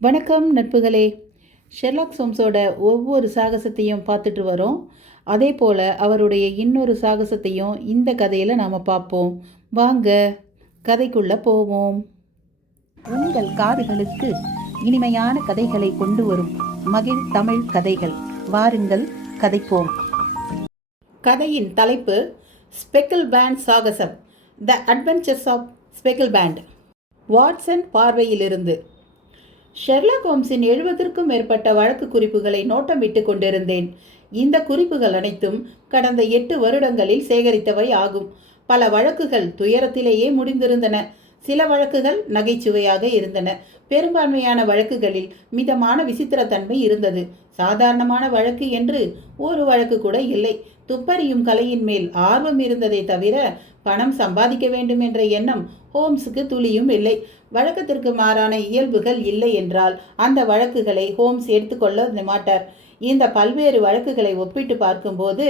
வணக்கம் நட்புகளே. ஷெர்லாக் ஹோம்ஸோட ஒவ்வொரு சாகசத்தையும் பார்த்துட்டு வரோம். அதே போல் அவருடைய இன்னொரு சாகசத்தையும் இந்த கதையில் நாம் பார்ப்போம். வாங்க கதைக்குள்ளே போவோம். உங்கள் காதுகளுக்கு இனிமையான கதைகளை கொண்டு வரும் மகிழ் தமிழ் கதைகள். வாருங்கள் கதைப்போம். கதையின் தலைப்பு ஸ்பெக்கிள் பேண்ட் சாகசம், the adventures of speckled band. Watson பார்வையிலிருந்து. ஷெர்லாக் ஹோம்ஸின் 70க்கும் மேற்பட்ட வழக்கு குறிப்புகளை நோட்டமிட்டு கொண்டிருந்தேன். இந்த குறிப்புகள் அனைத்தும் கடந்த 8 வருடங்களில் சேகரித்தவை ஆகும். பல வழக்குகள் துயரத்திலேயே முடிந்திருந்தன. சில வழக்குகள் நகைச்சுவையாக இருந்தன. பெரும்பான்மையான வழக்குகளில் மிதமான விசித்திரத்தன்மை இருந்தது. சாதாரணமான வழக்கு என்று ஒரு வழக்கு கூட இல்லை. துப்பறியும் கலையின் மேல் ஆர்வம் இருந்ததை தவிர பணம் சம்பாதிக்க வேண்டும் என்ற எண்ணம் ஹோம்ஸுக்கு துளியும் இல்லை. வழக்கத்திற்கு மாறான இயல்புகள் இல்லை என்றால் அந்த வழக்குகளை ஹோம்ஸ் எடுத்துக்கொள்ள மாட்டார். இந்த பல்வேறு வழக்குகளை ஒப்பிட்டு பார்க்கும்போது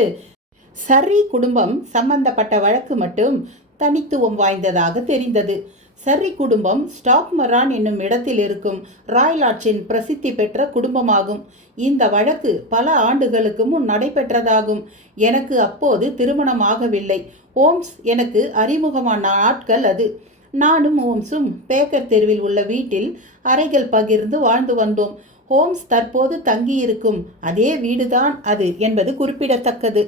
சர்ரி குடும்பம் சம்பந்தப்பட்ட வழக்கு மட்டும் தனித்துவம் வாய்ந்ததாக தெரிந்தது. சர்ரி குடும்பம் ஸ்டாக்மரான் என்னும் இடத்தில் இருக்கும் ராய்லாட்சின் பிரசித்தி பெற்ற குடும்பமாகும். இந்த வழக்கு பல ஆண்டுகளுக்கு முன் நடைபெற்றதாகும். எனக்கு அப்போது திருமணம் ஆகவில்லை. ஹோம்ஸ் எனக்கு அறிமுகமான நாட்கள் அது. நானும் ஹோம்ஸும் பேக்கர் தெருவில் உள்ள வீட்டில் அறைகள் பகிர்ந்து வாழ்ந்து வந்தோம். ஹோம்ஸ் தற்போது தங்கியிருக்கும் அதே வீடுதான் அது என்பது குறிப்பிடத்தக்கது.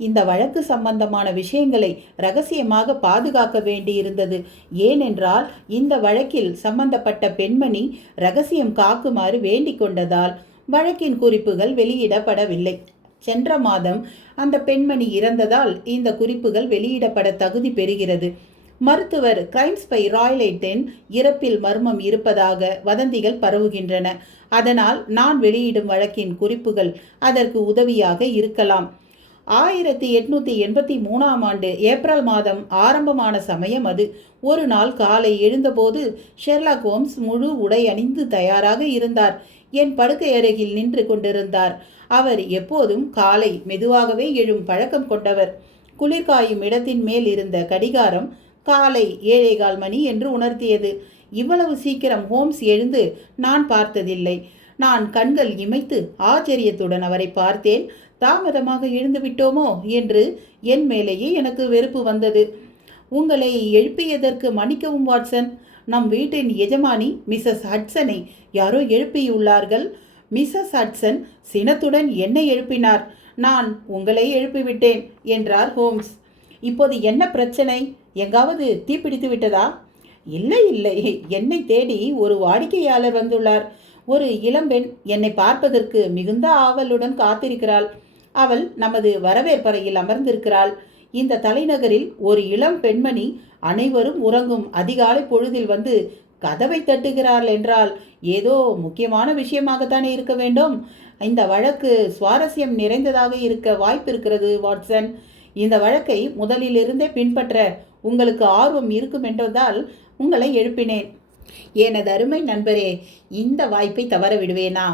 இந்த வழக்கு சம்பந்தமான விஷயங்களை ரகசியமாக பாதுகாக்க வேண்டியிருந்தது. ஏனென்றால் இந்த வழக்கில் சம்பந்தப்பட்ட பெண்மணி ரகசியம் காக்குமாறு வேண்டிக் கொண்டதால் வழக்கின் குறிப்புகள் வெளியிடப்படவில்லை. சென்ற மாதம் அந்த பெண்மணி இறந்ததால் இந்த குறிப்புகள் வெளியிடப்பட தகுதி பெறுகிறது. மருத்துவர் கிரைம்ஸ்பை ராய்லைட்டின் இறப்பில் மர்மம் இருப்பதாக வதந்திகள் பரவுகின்றன. அதனால் நான் வெளியிடும் வழக்கின் குறிப்புகள் அதற்கு உதவியாக இருக்கலாம். 1883ஆம் ஆண்டு ஏப்ரல் மாதம் ஆரம்பமான சமயம் அது. ஒரு நாள் காலை எழுந்தபோது ஷெர்லாக் ஹோம்ஸ் முழு உடை அணிந்து தயாராக இருந்தார். என் படுக்கை அருகில் நின்று கொண்டிருந்தார். அவர் எப்போதும் காலை மெதுவாகவே எழும் பழக்கம் கொண்டவர். குளிர்காயும் இடத்தின் மேல் இருந்த கடிகாரம் காலை 7:15 மணி என்று உணர்த்தியது. இவ்வளவு சீக்கிரம் ஹோம்ஸ் எழுந்து நான் பார்த்ததில்லை. நான் கண்கள் இமைத்து ஆச்சரியத்துடன் அவரை பார்த்தேன். தாமதமாக எழுந்து விட்டோமோ என்று என் மேலேயே எனக்கு வெறுப்பு வந்தது. உங்களை எழுப்பியதற்கு மன்னிக்கவும் வாட்சன். நம் வீட்டின் எஜமானி மிஸ்ஸஸ் ஹட்சனை யாரோ எழுப்பியுள்ளார்கள். மிஸ்ஸஸ் ஹட்சன் சினத்துடன் என்னை எழுப்பினார். நான் உங்களை எழுப்பிவிட்டேன் என்றார் ஹோம்ஸ். இப்போது என்ன பிரச்சனை? எங்காவது தீப்பிடித்து விட்டதா? இல்லை இல்லை, என்னை தேடி ஒரு வாடிக்கையாளர் வந்துள்ளார். ஒரு இளம்பெண் என்னை பார்ப்பதற்கு மிகுந்த ஆவலுடன் காத்திருக்கிறாள். அவள் நமது வரவேற்பறையில் அமர்ந்திருக்கிறாள். இந்த தலைநகரில் ஒரு இளம் பெண்மணி அனைவரும் உறங்கும் அதிகாலை பொழுதில் வந்து கதவை தட்டுகிறாள் என்றால் ஏதோ முக்கியமான விஷயமாகத்தானே இருக்க வேண்டும். இந்த வழக்கு சுவாரஸ்யம் நிறைந்ததாக இருக்க வாய்ப்பு இருக்கிறது வாட்சன். இந்த வழக்கை முதலிலிருந்தே பின்பற்ற உங்களுக்கு ஆர்வம் இருக்கும் என்றதால் உங்களை எழுப்பினேன். எனது அருமை நண்பரே, இந்த வாய்ப்பை தவற விடுவேனா?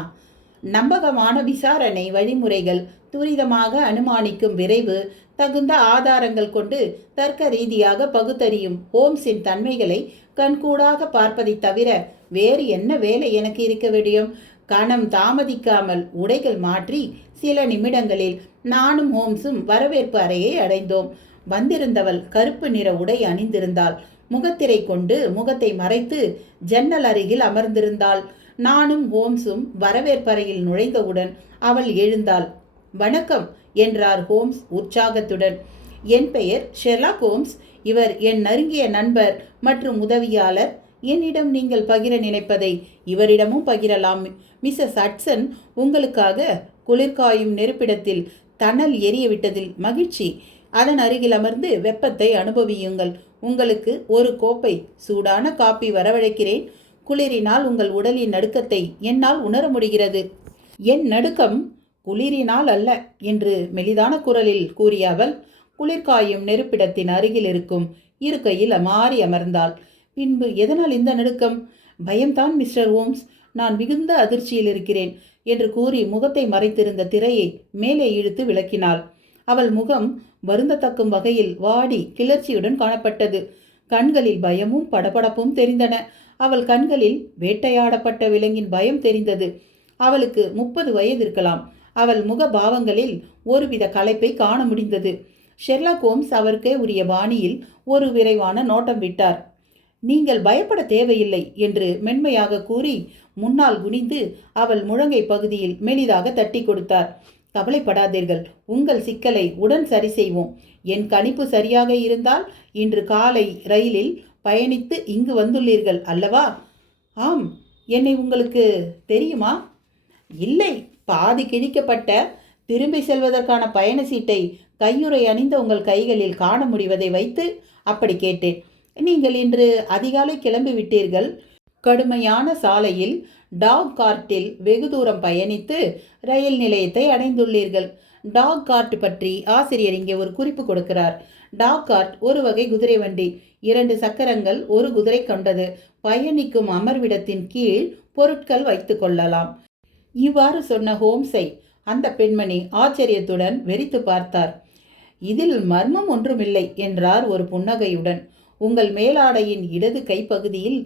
நம்பகமான விசாரணை வழிமுறைகள், துரிதமாக அனுமானிக்கும் விரைவு, தகுந்த ஆதாரங்கள் கொண்டு தர்க்க ரீதியாக பகுத்தறியும் ஹோம்ஸின் தன்மைகளை கண்கூடாக பார்ப்பதை தவிர வேறு என்ன வேலை எனக்கு இருக்க முடியும்? கணம் தாமதிக்காமல் உடைகள் மாற்றி சில நிமிடங்களில் நானும் ஹோம்ஸும் வரவேற்பு அறையை அடைந்தோம். வந்திருந்தவள் கருப்பு நிற உடை அணிந்திருந்தாள். முகத்திரை கொண்டு முகத்தை மறைத்து ஜன்னல் அருகில் அமர்ந்திருந்தாள். நானும் ஹோம்ஸும் வரவேற்பறையில் நுழைந்தவுடன் அவள் எழுந்தாள். வணக்கம் என்றார் ஹோம்ஸ் உற்சாகத்துடன். என் பெயர் ஷெர்லாக் ஹோம்ஸ். இவர் என் நெருங்கிய நண்பர் மற்றும் உதவியாளர். என்னிடம் நீங்கள் பகிர நினைப்பதை இவரிடமும் பகிரலாம். மிஸ்ஸஸ் ஹட்சன் உங்களுக்காக குளிர்காயும் நெருப்பிடத்தில் தணல் எரிய விட்டதில் மகிழ்ச்சி. அதன் அருகில் அமர்ந்து வெப்பத்தை அனுபவியுங்கள். உங்களுக்கு ஒரு கோப்பை சூடான காப்பி வரவழைக்கிறேன். குளிரினால் உங்கள் உடலின் நடுக்கத்தை என்னால் உணர முடிகிறது. என் நடுக்கம் குளிரினால் அல்ல என்று மெலிதான குரலில் கூறிய அவள் குளிர்காயும் நெருப்பிடத்தின் அருகில் இருக்கும் இருக்கையில் மாறி அமர்ந்தாள். பின்பு எதனால் இந்த நடுக்கம்? பயம்தான் மிஸ்டர் ஹோம்ஸ். நான் மிகுந்த அதிர்ச்சியில் இருக்கிறேன் என்று கூறி முகத்தை மறைத்திருந்த திரையை மேலே இழுத்து விளக்கினாள். அவள் முகம் வருந்தத்தக்கும் வகையில் வாடி கிளர்ச்சியுடன் காணப்பட்டது. கண்களில் பயமும் படபடப்பும் தெரிந்தன. அவள் கண்களில் வேட்டையாடப்பட்ட விலங்கின் பயம் தெரிந்தது. அவளுக்கு 30 வயது இருக்கலாம். அவள் முக பாவங்களில் ஒருவித களைப்பை காண முடிந்தது. ஷெர்லாக் ஹோம்ஸ் அவருக்கே உரிய பாணியில் ஒரு விரைவான நோட்டம் விட்டார். நீங்கள் பயப்பட தேவையில்லை என்று மென்மையாக கூறி முன்னால் குனிந்து அவள் முழங்கை பகுதியில் மெலிதாக தட்டி கொடுத்தார். கவலைப்படாதீர்கள், உங்கள் சிக்கலை உடன் சரி செய்வோம். என் கணிப்பு சரியாக இருந்தால் இன்று காலை ரயிலில் பயணித்து இங்கு வந்துள்ளீர்கள் அல்லவா? ஆம். என்னை உங்களுக்கு தெரியுமா? இல்லை, பாதி கிழிக்கப்பட்ட திரும்பி செல்வதற்கான பயண சீட்டை கையுறை அணிந்த உங்கள் கைகளில் காண முடிவதை வைத்து அப்படி கேட்டேன். நீங்கள் இன்று அதிகாலை கிளம்பி விட்டீர்கள். கடுமையான சாலையில் டாக் கார்ட்டில் வெகு தூரம் பயணித்து ரயில் நிலையத்தை அடைந்துள்ளீர்கள். டாக் கார்ட் பற்றி ஆசிரியர் இங்கே ஒரு குறிப்பு கொடுக்கிறார். டாக் கார்ட் ஒரு வகை குதிரை வண்டி. 2 சக்கரங்கள், ஒரு குதிரை கொண்டது. பயணிக்கும் அமர்விடத்தின் கீழ் பொருட்கள் வைத்து கொள்ளலாம். இவ்வாறு சொன்ன ஹோம்ஸை அந்த பெண்மணி ஆச்சரியத்துடன் வெறித்து பார்த்தார். இதில் மர்மம் ஒன்றுமில்லை என்றார் ஒரு புன்னகையுடன். உங்கள் மேலாடையின் இடது கைப்பகுதியில்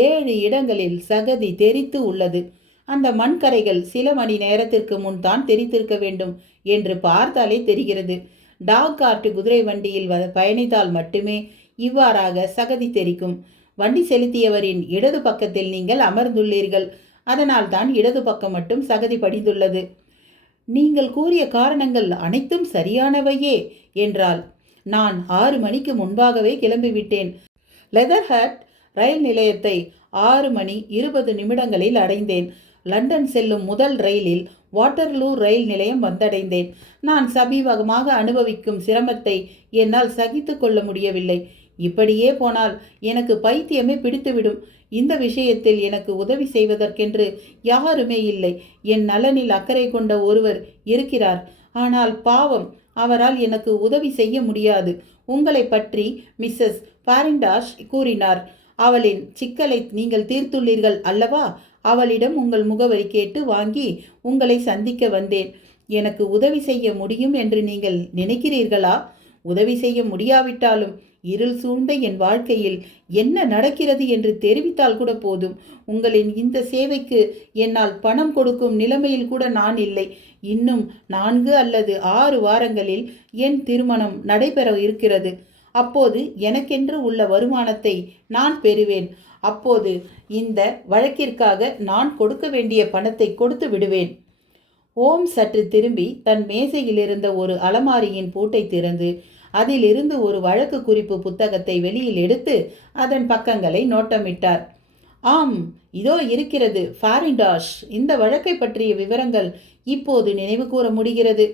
7 இடங்களில் சகதி தெரித்து உள்ளது. அந்த மண்கரைகள் சில மணி நேரத்திற்கு முன் தான் தெரித்திருக்க வேண்டும் என்று பார்த்தாலே தெரிகிறது. டாக் கார்ட் குதிரை வண்டியில் பயணித்தால் மட்டுமே இவ்வாறாக சகதி தெரிக்கும். வண்டி செலுத்தியவரின் இடது பக்கத்தில் நீங்கள் அமர்ந்துள்ளீர்கள். அதனால் தான் இடது பக்கம் மட்டும் சகதி படிந்துள்ளது. நீங்கள் கூறிய காரணங்கள் அனைத்தும் சரியானவையே என்றால், நான் 6 மணிக்கு முன்பாகவே கிளம்பிவிட்டேன். லெதர்ஹட் ரயில் நிலையத்தை 6 மணி 20 நிமிடங்களில் அடைந்தேன். லண்டன் செல்லும் முதல் ரயிலில் வாட்டர்லூ ரயில் நிலையம் வந்தடைந்தேன். நான் சமீபமாக அனுபவிக்கும் சிரமத்தை என்னால் சகித்து கொள்ள முடியவில்லை. இப்படியே போனால் எனக்கு பைத்தியமே பிடித்துவிடும். இந்த விஷயத்தில் எனக்கு உதவி செய்வதற்கென்று யாருமே இல்லை. என் நலனில் அக்கறை கொண்ட ஒருவர் இருக்கிறார். ஆனால் பாவம், அவரால் எனக்கு உதவி செய்ய முடியாது. உங்களை பற்றி மிஸ்ஸஸ் பாரிண்டாஷ் கூறினார். அவளின் சிக்கலை நீங்கள் தீர்த்துள்ளீர்கள் அல்லவா? அவளிடம் உங்கள் முகவரி கேட்டு வாங்கி உங்களை சந்திக்க வந்தேன். எனக்கு உதவி செய்ய முடியும் என்று நீங்கள் நினைக்கிறீர்களா? உதவி செய்ய முடியாவிட்டாலும் இருள் சூழ்ந்த என் வாழ்க்கையில் என்ன நடக்கிறது என்று தெரிவித்தால் கூட போதும். உங்களின் இந்த சேவைக்கு என்னால் பணம் கொடுக்கும் நிலைமையில் கூட நான் இல்லை. இன்னும் 4 அல்லது 6 வாரங்களில் என் திருமணம் நடைபெற இருக்கிறது. அப்போது எனக்கென்று உள்ள வருமானத்தை நான் பெறுவேன். அப்போது இந்த வழக்கிற்காக நான் கொடுக்க வேண்டிய பணத்தை கொடுத்து விடுவேன். ஓம் சற்று திரும்பி தன் மேசையில் இருந்த ஒரு அலமாரியின் பூட்டை திறந்து அதிலிருந்து ஒரு வழக்கு குறிப்பு புத்தகத்தை வெளியில் எடுத்து அதன் பக்கங்களை நோட்டமிட்டார். ஆம், இதோ இருக்கிறது பாரிண்டாஷ். இந்த வழக்கை பற்றிய விவரங்கள் இப்போது நினைவு கூற முடிகிறது.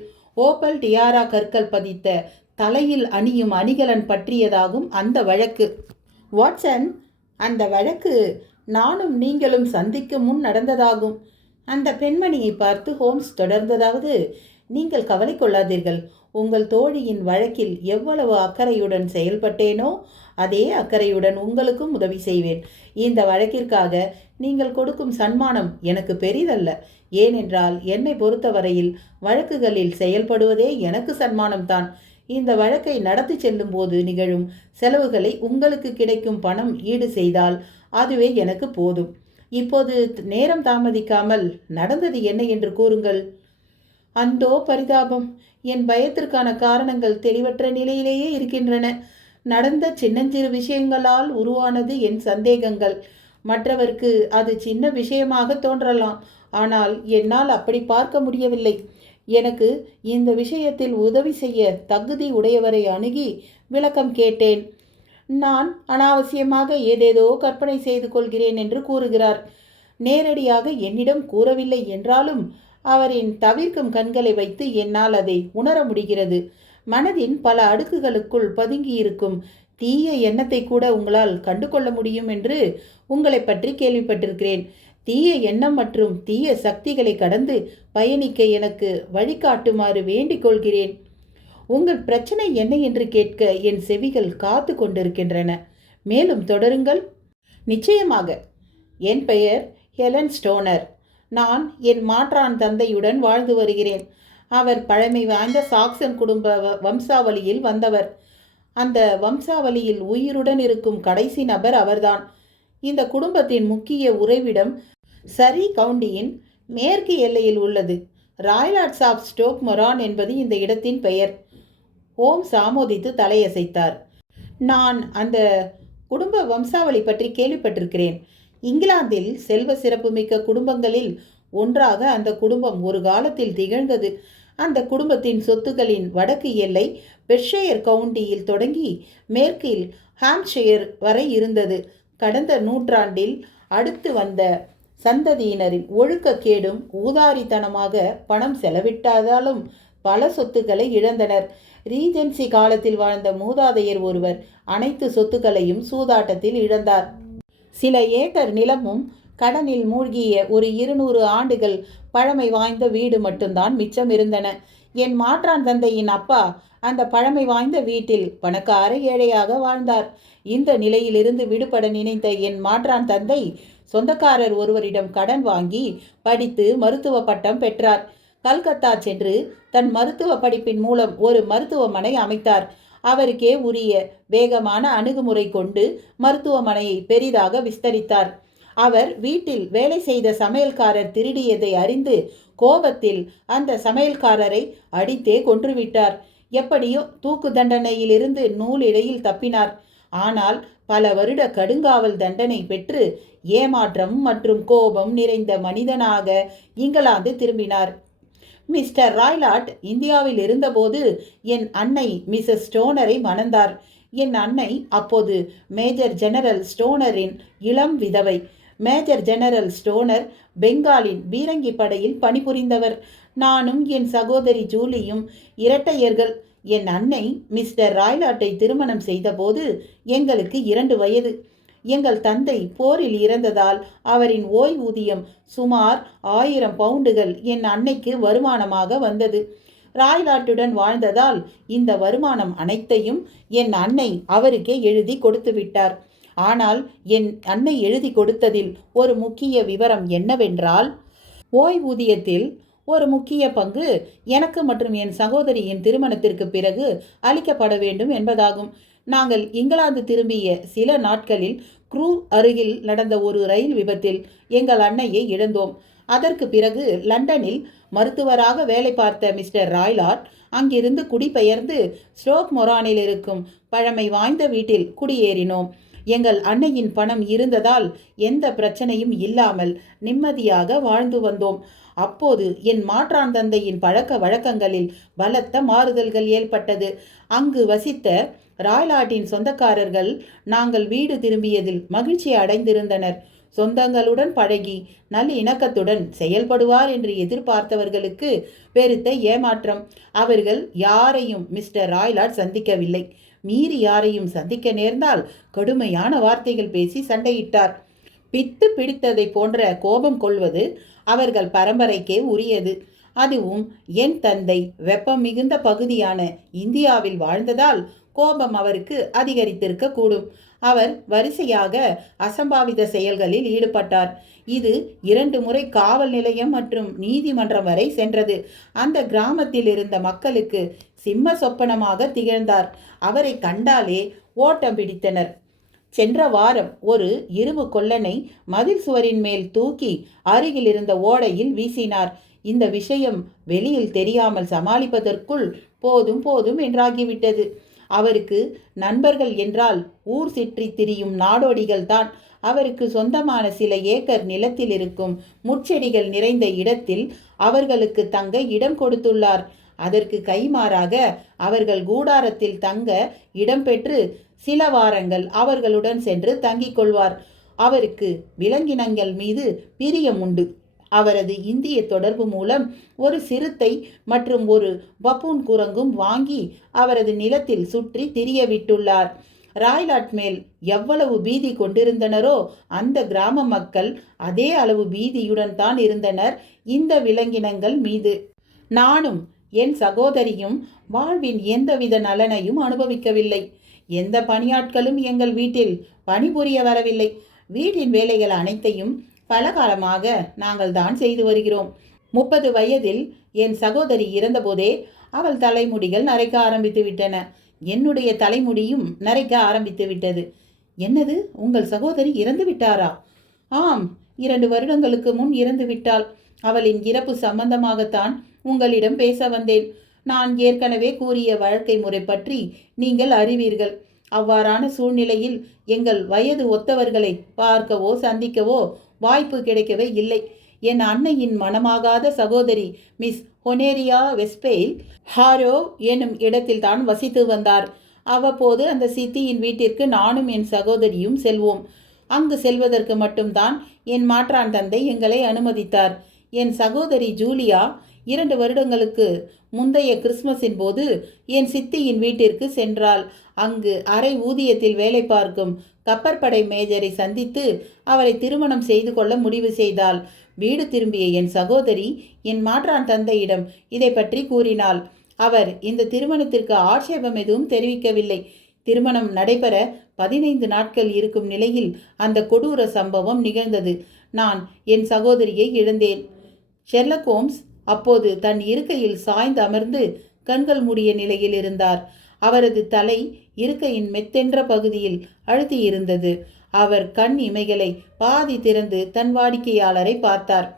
ஓப்பல் டியாரா கற்கள் பதித்த தலையில் அணியும் அணிகலன் பற்றியதாகும் அந்த வழக்கு. வாட்சன், அந்த வழக்கு நானும் நீங்களும் சந்திக்கும் முன் நடந்ததாகும். அந்த பெண்மணியை பார்த்து ஹோம்ஸ் தொடர்ந்ததாவது, நீங்கள் கவலை கொள்ளாதீர்கள். உங்கள் தோழியின் வழக்கில் எவ்வளவு அக்கறையுடன் செயல்பட்டேனோ அதே அக்கறையுடன் உங்களுக்கும் உதவி செய்வேன். இந்த வழக்கிற்காக நீங்கள் கொடுக்கும் சன்மானம் எனக்கு பெரிதல்ல. ஏனென்றால் என்னை பொறுத்தவரையில் வழக்குகளில் செயல்படுவதே எனக்கு சன்மானம்தான். இந்த வழக்கை நடத்தி செல்லும் போது நிகழும் செலவுகளை உங்களுக்கு கிடைக்கும் பணம் ஈடு செய்தால் அதுவே எனக்கு போதும். இப்போது நேரம் தாமதிக்காமல் நடந்தது என்ன என்று கூறுங்கள். அந்தோ பரிதாபம்! என் பயத்திற்கான காரணங்கள் தெளிவற்ற நிலையிலேயே இருக்கின்றன. நடந்த சின்னஞ்சிறு விஷயங்களால் உருவானது என் சந்தேகங்கள். மற்றவர்க்கு அது சின்ன விஷயமாக தோன்றலாம். ஆனால் என்னால் அப்படி பார்க்க முடியவில்லை. எனக்கு இந்த விஷயத்தில் உதவி செய்ய தகுதி உடையவரை அணுகி விளக்கம் கேட்டேன். நான் அனாவசியமாக ஏதேதோ கற்பனை செய்து கொள்கிறேன் என்று கூறுகிறார். நேரடியாக என்னிடம் கூறவில்லை என்றாலும் அவரின் தவிர்க்கும் கண்களை வைத்து என்னால் அதை உணர முடிகிறது. மனதின் பல அடுக்குகளுக்குள் பதுங்கியிருக்கும் தீய எண்ணத்தை கூட உங்களால் கண்டு கொள்ள முடியும் என்று உங்களை பற்றி கேள்விப்பட்டிருக்கிறேன். தீய எண்ணம் மற்றும் தீய சக்திகளை கடந்து பயணிக்க எனக்கு வழிகாட்டுமாறு வேண்டிக் கொள்கிறேன். உங்கள் பிரச்சனை என்ன என்று கேட்க என் செவிகள் காத்து கொண்டிருக்கின்றன. மேலும் தொடருங்கள். நிச்சயமாக. என் பெயர் ஹெலன் ஸ்டோனர். நான் என் மாற்றான் தந்தையுடன் வாழ்ந்து வருகிறேன். அவர் பழமை வாய்ந்த சாக்சன் குடும்ப வம்சாவளியில் வந்தவர். அந்த வம்சாவளியில் உயிருடன் இருக்கும் கடைசி நபர் அவர்தான். இந்த குடும்பத்தின் முக்கிய உறைவிடம் சரி கவுண்டியின் மேற்கு எல்லையில் உள்ளது. ராய்லாட்ஸ் ஆஃப் ஸ்டோக் மொரான் என்பது இந்த இடத்தின் பெயர். ஹோம்ஸ் ஆமோதித்து தலையசைத்தார். நான் அந்த குடும்ப வம்சாவளி பற்றி கேள்விப்பட்டிருக்கிறேன். இங்கிலாந்தில் செல்வ சிறப்புமிக்க குடும்பங்களில் ஒன்றாக அந்த குடும்பம் ஒரு காலத்தில் திகழ்ந்தது. அந்த குடும்பத்தின் சொத்துக்களின் வடக்கு எல்லை பெர்ஷயர் கவுண்டியில் தொடங்கி மேற்கில் ஹாம்ப்ஷயர் வரை இருந்தது. கடந்த நூற்றாண்டில் அடுத்து வந்த சந்ததியினரின் ஒழுக்கக்கேடும் ஊதாரித்தனமாக பணம் செலவிட்டதாலும் பல சொத்துக்களை இழந்தனர். ரீஜென்சி காலத்தில் வாழ்ந்த மூதாதையர் ஒருவர் அனைத்து சொத்துக்களையும் சூதாட்டத்தில் இழந்தார். சில ஏக்கர் நிலமும் கடனில் மூழ்கிய ஒரு 200 ஆண்டுகள் பழமை வாய்ந்த வீடு மட்டும்தான் மிச்சம் இருந்தன. என் மாற்றான் தந்தையின் அப்பா அந்த பழமை வாய்ந்த வீட்டில் பணக்கார ஏழையாக வாழ்ந்தார். இந்த நிலையிலிருந்து விடுபட நினைத்த என் மாற்றான் தந்தை சொந்தக்காரர் ஒருவரிடம் கடன் வாங்கி படித்து மருத்துவ பட்டம் பெற்றார். கல்கத்தா சென்று தன் மருத்துவ படிப்பின் மூலம் ஒரு மருத்துவமனை அமைத்தார். அவருக்கே உரிய வேகமான அணுகுமுறை கொண்டு மருத்துவமனையை பெரிதாக விஸ்தரித்தார். அவர் வீட்டில் வேலை செய்த சமையல்காரர் திருடியதை அறிந்து கோபத்தில் அந்த சமையல்காரரை அடித்தே கொன்றுவிட்டார். எப்படியோ தூக்கு தண்டனையிலிருந்து நூலிழையில் தப்பினார். ஆனால் பல வருட கடுங்காவல் தண்டனை பெற்று ஏமாற்றம் மற்றும் கோபம் நிறைந்த மனிதனாக இங்கிலாந்து திரும்பினார். மிஸ்டர் ராய்லாட் இந்தியாவில் இருந்தபோது என் அன்னை மிஸ்ஸஸ் ஸ்டோனரை மணந்தார். என் அன்னை அப்போது மேஜர் ஜெனரல் ஸ்டோனரின் இளம் விதவை. மேஜர் ஜெனரல் ஸ்டோனர் பெங்காலின் பீரங்கி படையில் பணிபுரிந்தவர். நானும் என் சகோதரி ஜூலியும் இரட்டையர்கள். என் அன்னை மிஸ்டர் ராய்லாட்டை திருமணம் செய்தபோது எங்களுக்கு 2 வயது. எங்கள் தந்தை போரில் இறந்ததால் அவரின் ஓய்வூதியம் சுமார் 1000 பவுண்டுகள் என் அன்னைக்கு வருமானமாக வந்தது. ராய்லாட்டுடன் வாழ்ந்ததால் இந்த வருமானம் அனைத்தையும் என் அன்னை அவருக்கே எழுதி கொடுத்து விட்டார். ஆனால் என் அன்னை எழுதி கொடுத்ததில் ஒரு முக்கிய விவரம் என்னவென்றால், ஓய்வூதியத்தில் ஒரு முக்கிய பங்கு எனக்கு மற்றும் என் சகோதரியின் திருமணத்திற்கு பிறகு அளிக்கப்பட வேண்டும் என்பதாகும். நாங்கள் இங்கிலாந்து திரும்பிய சில நாட்களில் க்ரூ அருகில் நடந்த ஒரு ரயில் விபத்தில் எங்கள் அன்னையை இழந்தோம். அதற்கு பிறகு லண்டனில் மருத்துவராக வேலை பார்த்த மிஸ்டர் ராய்லாட் அங்கிருந்து குடிபெயர்ந்து ஸ்டோக் மொரானில் இருக்கும் பழமை வாய்ந்த வீட்டில் குடியேறினோம். எங்கள் அன்னையின் பணம் இருந்ததால் எந்த பிரச்சனையும் இல்லாமல் நிம்மதியாக வாழ்ந்து வந்தோம். அப்போது என் மாற்றான் தந்தையின் பழக்க வழக்கங்களில் பலத்த மாறுதல்கள் ஏற்பட்டது. அங்கு வசித்த ராய்லாட்டின் சொந்தக்காரர்கள் நாங்கள் வீடு திரும்பியதில் மகிழ்ச்சி அடைந்திருந்தனர். சொந்தங்களுடன் பழகி நல்ல இணக்கத்துடன் செயல்படுவார் என்று எதிர்பார்த்தவர்களுக்கு பெருத்த ஏமாற்றம். அவர்கள் யாரையும் மிஸ்டர் ராய்லாட் சந்திக்கவில்லை. மீறி யாரையும் சந்திக்க நேர்ந்தால் கடுமையான வார்த்தைகள் பேசி சண்டையிட்டார். பித்து பிடித்ததை போன்ற கோபம் கொள்வது அவர்கள் பரம்பரைக்கே உரியது. அதுவும் என் தந்தை வெப்பம் மிகுந்த பகுதியான இந்தியாவில் வாழ்ந்ததால் கோபம் அவருக்கு அதிகரித்திருக்க கூடும். அவர் வரிசையாக அசம்பாவித செயல்களில் ஈடுபட்டார். இது 2 முறை காவல் நிலையம் மற்றும் நீதிமன்றம் வரை சென்றது. அந்த கிராமத்தில் இருந்த மக்களுக்கு சிம்ம சொப்பனமாக திகழ்ந்தார். அவரை கண்டாலே ஓட்டம் பிடித்தனர். சென்ற வாரம் ஒரு இரும்பு கொல்லனை மதில் சுவரின் மேல் தூக்கி அருகில் இருந்த ஓடையில் வீசினார். இந்த விஷயம் வெளியில் தெரியாமல் சமாளிப்பதற்குள் போதும் போதும் என்றாகிவிட்டது. அவருக்கு நண்பர்கள் என்றால் ஊர் சுற்றி திரியும் நாடோடிகள் தான். அவருக்கு சொந்தமான சில ஏக்கர் நிலத்தில் இருக்கும் முட்செடிகள் நிறைந்த இடத்தில் அவர்களுக்கு தங்க இடம் கொடுத்துள்ளார். அதற்கு கைமாறாக அவர்கள் கூடாரத்தில் தங்க இடம் பெற்று சில வாரங்கள் அவர்களுடன் சென்று தங்கிக் கொள்வார். அவருக்கு விலங்கினங்கள் மீது பிரியம் உண்டு. அவரது இந்திய தொடர்பு மூலம் ஒரு சிறுத்தை மற்றும் ஒரு பப்பூன் குரங்கும் வாங்கி அவரது நிலத்தில் சுற்றி திரிய விட்டுள்ளார். ராய்லாட் மேல் எவ்வளவு பீதி கொண்டிருந்தனரோ அந்த கிராம மக்கள் அதே அளவு பீதியுடன் தான் இருந்தனர் இந்த விலங்கினங்கள் மீது. நானும் என் சகோதரியும் வாழ்வின் எந்தவித நலனையும் அனுபவிக்கவில்லை. எந்த பணியாட்களும் எங்கள் வீட்டில் பணிபுரிய வரவில்லை. வீட்டின் வேலைகள் அனைத்தையும் பல காலமாக நாங்கள் தான் செய்து வருகிறோம். 30 வயதில் என் சகோதரி இறந்தபோதே அவள் தலைமுடிகள் நரைக்க ஆரம்பித்து விட்டன. என்னுடைய தலைமுடியும் நரைக்க ஆரம்பித்து விட்டது. என்னது, உங்கள் சகோதரி இறந்து விட்டாரா? ஆம், 2 வருடங்களுக்கு முன் இறந்து விட்டாள். அவளின் இறப்பு சம்பந்தமாகத்தான் உங்களிடம் பேச வந்தேன். நான் ஏற்கனவே கூறிய வாழ்க்கை முறை பற்றி நீங்கள் அறிவீர்கள். அவ்வாறான சூழ்நிலையில் எங்கள் வயது ஒத்தவர்களை பார்க்கவோ சந்திக்கவோ வாய்ப்பு கிடைக்கவே இல்லை. என் அன்னையின் மனமாகாத சகோதரி மிஸ் ஹொனேரியா வெஸ்பெயில் ஹாரோ எனும் இடத்தில்தான் வசித்து வந்தார். அவ்வப்போது அந்த சித்தியின் வீட்டிற்கு நானும் என் சகோதரியும் செல்வோம். அங்கு செல்வதற்கு மட்டும்தான் என் மாற்றான் தந்தை எங்களை அனுமதித்தார். என் சகோதரி ஜூலியா 2 வருடங்களுக்கு முந்தைய கிறிஸ்மஸின் போது என் சித்தியின் வீட்டிற்கு சென்றாள். அங்கு அரை ஊதியத்தில் வேலை பார்க்கும் கப்பற்படை மேஜரை சந்தித்து அவரை திருமணம் செய்து கொள்ள முடிவு செய்தாள். வீடு திரும்பிய என் சகோதரி என் மாற்றான் தந்தையிடம் இதை பற்றி கூறினாள். அவர் இந்த திருமணத்திற்கு ஆட்சேபம் எதுவும் தெரிவிக்கவில்லை. திருமணம் நடைபெற 15 நாட்கள் இருக்கும் நிலையில் அந்த கொடூர சம்பவம் நிகழ்ந்தது. நான் என் சகோதரியை இழந்தேன். ஷெர்லக் ஹோம்ஸ் அப்போது தன் இருக்கையில் சாய்ந்து அமர்ந்து கண்கள் மூடிய நிலையில் இருந்தார். அவரது தலை இருக்கையின் மெத்தென்ற பகுதியில் அழுத்தியிருந்தது. அவர் கண் இமைகளை பாதி திறந்து தன் வாடிக்கையாளரை பார்த்தார்.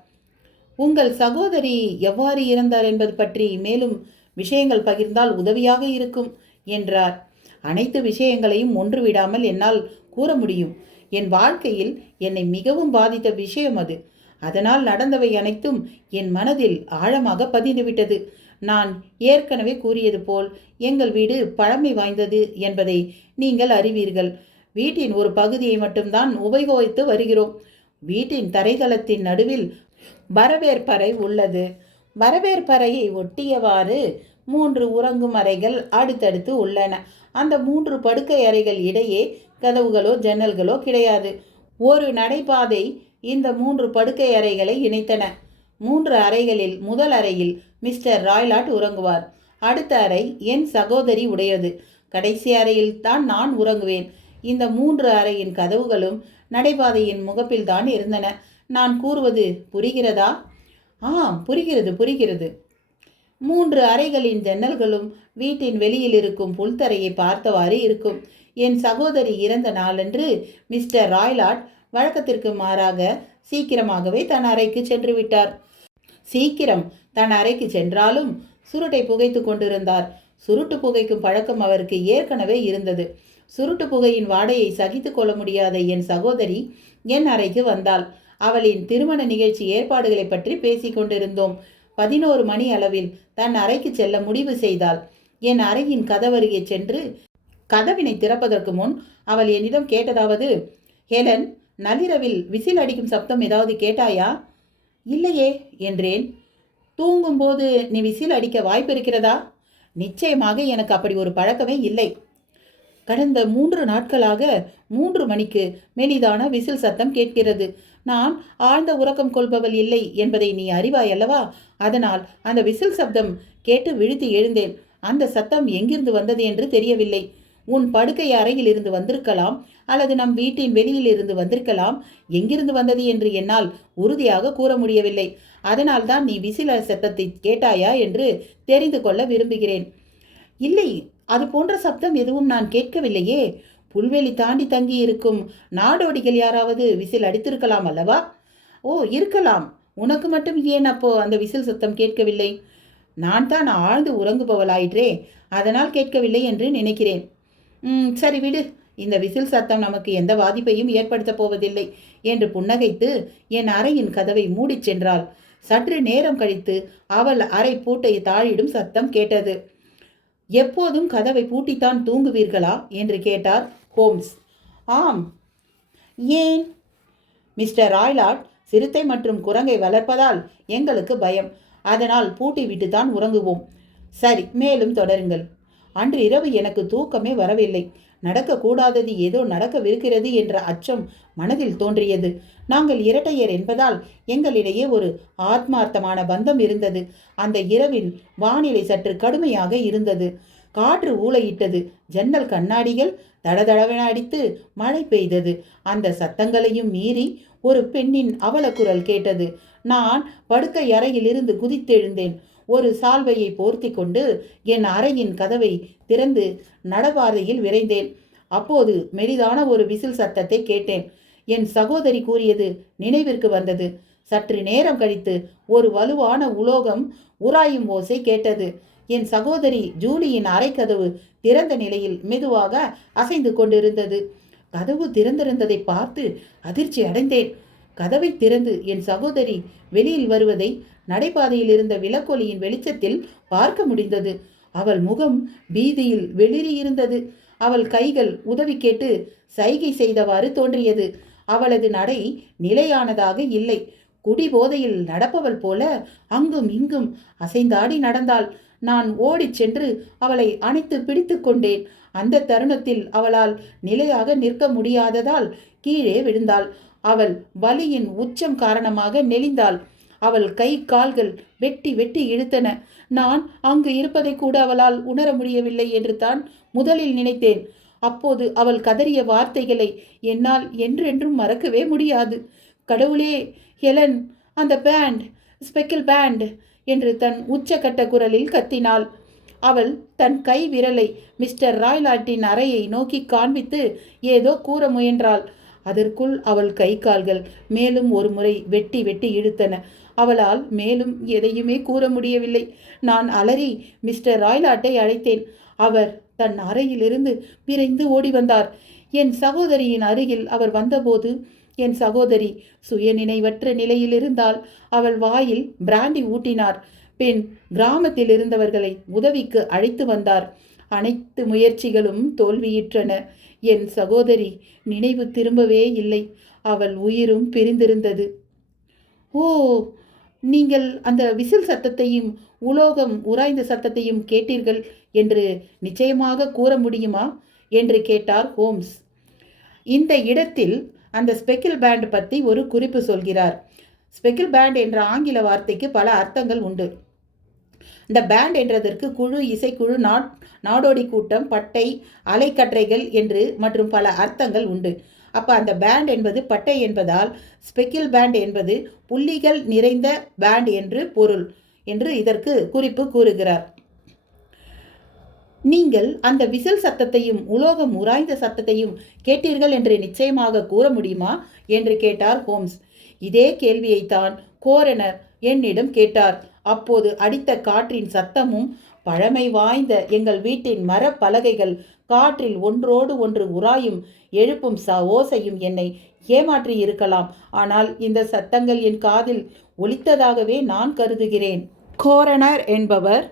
உங்கள் சகோதரி எவ்வாறு இறந்தார் என்பது பற்றி மேலும் விஷயங்கள் பகிர்ந்தால் உதவியாக இருக்கும் என்றார். அனைத்து விஷயங்களையும் ஒன்று விடாமல் என்னால் கூற முடியும். என் வாழ்க்கையில் என்னை மிகவும் பாதித்த விஷயம் அது. அதனால் நடந்தவை அனைத்தும் என் மனதில் ஆழமாக பதிந்துவிட்டது. நான் ஏற்கனவே கூறியது போல் எங்கள் வீடு பழமை வாய்ந்தது என்பதை நீங்கள் அறிவீர்கள். வீட்டின் ஒரு பகுதியை மட்டும்தான் உபயோகித்து வருகிறோம். வீட்டின் தரைதளத்தின் நடுவில் வரவேற்பறை உள்ளது. வரவேற்பறையை ஒட்டியவாறு 3 உறங்கும் அறைகள் அடுத்தடுத்து உள்ளன. அந்த 3 படுக்கை அறைகள் இடையே கதவுகளோ ஜன்னல்களோ கிடையாது. ஒரு நடைபாதை இந்த 3 படுக்கை அறைகளை இணைத்தன. 3 அறைகளில் முதல் அறையில் மிஸ்டர் ராய்லாட் உறங்குவார். அடுத்த அறை என் சகோதரி உடையது. கடைசி அறையில் தான் நான் உறங்குவேன். இந்த 3 அறையின் கதவுகளும் நடைபாதையின் முகப்பில் தான் இருந்தன. நான் கூறுவது புரிகிறதா? ஆம், புரிகிறது புரிகிறது. 3 அறைகளின் ஜன்னல்களும் வீட்டின் வெளியில் இருக்கும் புல்தரையை பார்த்தவாறு இருக்கும். என் சகோதரி இறந்த நாளன்று மிஸ்டர் ராய்லாட் வழக்கத்திற்கு மாறாக சீக்கிரமாகவே தன் அறைக்கு சென்று விட்டார். சீக்கிரம் தன் அறைக்கு சென்றாலும் சுருட்டை புகைத்து கொண்டிருந்தார். சுருட்டு புகைக்கும் பழக்கம் அவருக்கு ஏற்கனவே இருந்தது. சுருட்டு புகையின் வாடையை சகித்து கொள்ள முடியாத என் சகோதரி என் அறைக்கு வந்தாள். அவளின் திருமண நிகழ்ச்சி ஏற்பாடுகளை பற்றி பேசிக் கொண்டிருந்தோம். 11 மணி அளவில் தன் அறைக்கு செல்ல முடிவு செய்தாள். என் அறையின் கதவருகே சென்று கதவினை திறப்பதற்கு முன் அவள் என்னிடம் கேட்டதாவது, ஹெலன், நள்ளிரவில் விசில் அடிக்கும் சப்தம் ஏதாவது கேட்டாயா? இல்லையே என்றேன். தூங்கும்போது நீ விசில் அடிக்க வாய்ப்பு இருக்கிறதா? நிச்சயமாக எனக்கு அப்படி ஒரு பழக்கமே இல்லை. கடந்த 3 நாட்களாக 3 மணிக்கு மெலிதான விசில் சத்தம் கேட்கிறது. நான் ஆழ்ந்த உறக்கம் கொள்பவள் இல்லை என்பதை நீ அறிவாய் அல்லவா? அதனால் அந்த விசில் சப்தம் கேட்டு விழித்து எழுந்தேன். அந்த சத்தம் எங்கிருந்து வந்தது என்று தெரியவில்லை. உன் படுக்கை அறையில் இருந்து வந்திருக்கலாம், அல்லது நம் வீட்டின் வெளியில் இருந்து வந்திருக்கலாம். எங்கிருந்து வந்தது என்று என்னால் உறுதியாக கூற முடியவில்லை. அதனால் தான் நீ விசில் சத்தத்தை கேட்டாயா என்று தெரிந்து கொள்ள விரும்புகிறேன். இல்லை, அது போன்ற சப்தம் எதுவும் நான் கேட்கவில்லையே. புல்வெளி தாண்டி தங்கி இருக்கும் நாடோடிகள் யாராவது விசில் அடித்திருக்கலாம் அல்லவா? ஓ, இருக்கலாம். உனக்கு மட்டும் ஏன் அப்போ அந்த விசில் சத்தம் கேட்கவில்லை? நான் தான் ஆழ்ந்து உறங்குபவளாயிற்றே, அதனால் கேட்கவில்லை என்று நினைக்கிறேன். சரி விடு, இந்த விசில் சத்தம் நமக்கு எந்த பாதிப்பையும் ஏற்படுத்தப் போவதில்லை என்று புன்னகைத்து என் அறையின் கதவை மூடிச் சென்றாள். சற்று நேரம் கழித்து அவள் அறை பூட்டை தாழிடும் சத்தம் கேட்டது. எப்போதும் கதவை பூட்டித்தான் தூங்குவீர்களா என்று கேட்டார் ஹோம்ஸ். ஆம். ஏன்? மிஸ்டர் ராய்லாட் சிறுத்தை மற்றும் குரங்கை வளர்ப்பதால் எங்களுக்கு பயம். அதனால் பூட்டி விட்டுத்தான் உறங்குவோம். சரி, மேலும் தொடருங்கள். அன்று இரவு எனக்கு தூக்கமே வரவில்லை. நடக்கக்கூடாதது ஏதோ நடக்கவிருக்கிறது என்ற அச்சம் மனதில் தோன்றியது. நாங்கள் இரட்டையர் என்பதால் எங்களிடையே ஒரு ஆத்மார்த்தமான பந்தம் இருந்தது. அந்த இரவில் வானிலை சற்று கடுமையாக இருந்தது. காற்று ஊளையிட்டது. ஜன்னல் கண்ணாடிகள் தடதடவென அடித்து மழை பெய்தது. அந்த சத்தங்களையும் மீறி ஒரு பெண்ணின் அவலக்குரல் கேட்டது. நான் படுக்கை அறையிலிருந்து குதித்தெழுந்தேன். ஒரு சால்வையை போர்த்தி கொண்டு என் அறையின் கதவை திறந்து நடபாதையில் விரைந்தேன். அப்போது மெலிதான ஒரு விசில் சத்தத்தை கேட்டேன். என் சகோதரி கூறியது நினைவிற்கு வந்தது. சற்று நேரம் கழித்து ஒரு வலுவான உலோகம் உராயும் ஓசை கேட்டது. என் சகோதரி ஜூலியின் அறைக்கதவு திறந்த நிலையில் மெதுவாக அசைந்து கொண்டிருந்தது. கதவு திறந்திருந்ததை பார்த்து அதிர்ச்சி அடைந்தேன். கதவை திறந்து என் சகோதரி வெளியில் வருவதை நடைபாதையில் இருந்த விளக்கொலியின் வெளிச்சத்தில் பார்க்க முடிந்தது. அவள் முகம் பீதியில் வெளிரியிருந்தது. அவள் கைகள் உதவி கேட்டு சைகை செய்தவாறு தோன்றியது. அவளது நடை நிலையானதாக இல்லை. குடிபோதையில் நடப்பவள் போல அங்கும் இங்கும் அசைந்தாடி நடந்தாள். நான் ஓடிச் சென்று அவளை அணைத்து பிடித்து கொண்டேன். அந்த தருணத்தில் அவளால் நிலையாக நிற்க முடியாததால் கீழே விழுந்தாள். அவள் வலியின் உச்சம் காரணமாக நெளிந்தாள். அவள் கை கால்கள் வெட்டி வெட்டி இழுத்தன. நான் அங்கு இருப்பதை கூட அவளால் உணர முடியவில்லை என்று தான் முதலில் நினைத்தேன். அப்போது அவள் கதறிய வார்த்தைகளை என்னால் என்றென்றும் மறக்கவே முடியாது. கடவுளே, ஹெலன், அந்த பேண்ட், ஸ்பெக்கிள் பேண்ட் என்று தன் உச்சக்கட்ட குரலில் கத்தினாள். அவள் தன் கை விரலை மிஸ்டர் ராய்லாட்டின் அறையை நோக்கி காண்பித்து ஏதோ கூற முயன்றாள். அதற்குள் அவள் கை கால்கள் மேலும் ஒரு முறை வெட்டி வெட்டி இழுத்தன. அவளால் மேலும் எதையுமே கூற முடியவில்லை. நான் அலறி மிஸ்டர் ராய்லாட்டை அழைத்தேன். அவர் தன் அறையிலிருந்து விரைந்து ஓடி வந்தார். என் சகோதரியின் அருகில் அவர் வந்தபோது என் சகோதரி சுயநினைவற்ற நிலையில் இருந்தால். அவள் வாயில் பிராண்டி ஊட்டினார். பின் கிராமத்தில் இருந்தவர்களை உதவிக்கு அழைத்து வந்தார். அனைத்து முயற்சிகளும் தோல்வியுற்றன. என் சகோதரி நினைவு திரும்பவே இல்லை. அவள் உயிரும் பிரிந்திருந்தது. ஓ, நீங்கள் அந்த விசில் சத்தத்தையும் உலோகம் உராய்ந்த சத்தத்தையும் கேட்டீர்கள் என்று நிச்சயமாக கூற முடியுமா என்று கேட்டார் ஹோம்ஸ். இந்த இடத்தில் அந்த ஸ்பெக்கிள் பேண்ட் பற்றி ஒரு குறிப்பு சொல்கிறார். ஸ்பெக்கிள் பேண்ட் என்ற ஆங்கில வார்த்தைக்கு பல அர்த்தங்கள் உண்டு. இந்த பேண்ட் என்றதற்கு குழு, இசைக்குழு, நாடோடி கூட்டம், பட்டை, அலைக்கற்றைகள் என்று மற்றும் பல அர்த்தங்கள் உண்டு. அப்போ அந்த பேண்ட் என்பது பட்டை என்பதால் ஸ்பெக்கிள் பேண்ட் என்பது புள்ளிகள் நிறைந்த பேண்ட் என்று பொருள் என்று இதற்கு குறிப்பு கூறுகிறார். நீங்கள் அந்த விசில் சத்தத்தையும் உலோகம் உராய்ந்த சத்தத்தையும் கேட்டீர்கள் என்று நிச்சயமாக கூற முடியுமா என்று கேட்டார் ஹோம்ஸ். இதே கேள்வியைத்தான் கோரனர் என்னிடம் கேட்டார். அப்போது அடித்த காற்றின் சத்தமும் பழமை வாய்ந்த எங்கள் வீட்டின் மரப்பலகைகள் காற்றில் ஒன்றோடு ஒன்று உராயும் எழுப்பும் ஓசையும் என்னை ஏமாற்றி இருக்கலாம். ஆனால் இந்த சத்தங்கள் என் காதில் ஒலித்ததாகவே நான் கருதுகிறேன். கோரனர் என்பவர்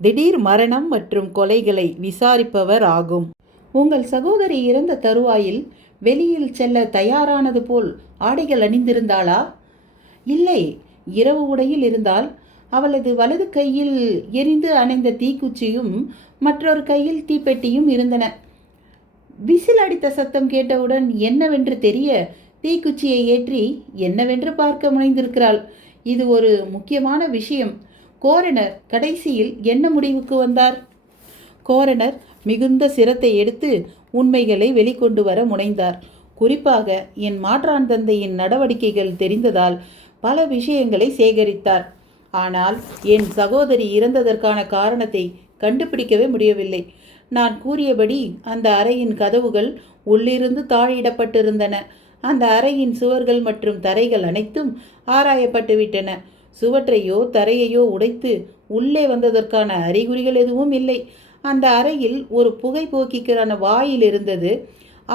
திடீர் மரணம் மற்றும் கொலைகளை விசாரிப்பவர் ஆகும். உங்கள் சகோதரி இறந்த தருவாயில் வெளியில் செல்ல தயாரானது போல் ஆடைகள் அணிந்திருந்தாளா? இல்லை, இரவு உடையில் இருந்தால். அவளது வலது கையில் எரிந்து அணைந்த தீக்குச்சியும் மற்றொரு கையில் தீப்பெட்டியும் இருந்தன. விசில் அடித்த சத்தம் கேட்டவுடன் என்னவென்று தெரிய தீக்குச்சியை ஏற்றி என்னவென்று பார்க்க முனைந்திருக்கிறாள். இது ஒரு முக்கியமான விஷயம். கோரனர் கடைசியில் என்ன முடிவுக்கு வந்தார்? கோரனர் மிகுந்த சிரத்தை எடுத்து உண்மைகளை வெளிக்கொண்டு வர முனைந்தார். குறிப்பாக என் மாற்றான் தந்தையின் நடவடிக்கைகள் தெரிந்ததால் பல விஷயங்களை சேகரித்தார். ஆனால் என் சகோதரி இறந்ததற்கான காரணத்தை கண்டுபிடிக்கவே முடியவில்லை. நான் கூறியபடி அந்த அறையின் கதவுகள் உள்ளிருந்து தாழிடப்பட்டிருந்தன. அந்த அறையின் சுவர்கள் மற்றும் தரைகள் அனைத்தும் ஆராயப்பட்டுவிட்டன. சுவற்றையோ தரையையோ உடைத்து உள்ளே வந்ததற்கான அறிகுறிகள் எதுவும் இல்லை. அந்த அறையில் ஒரு புகைப்போக்கிக்கான வாயில் இருந்தது.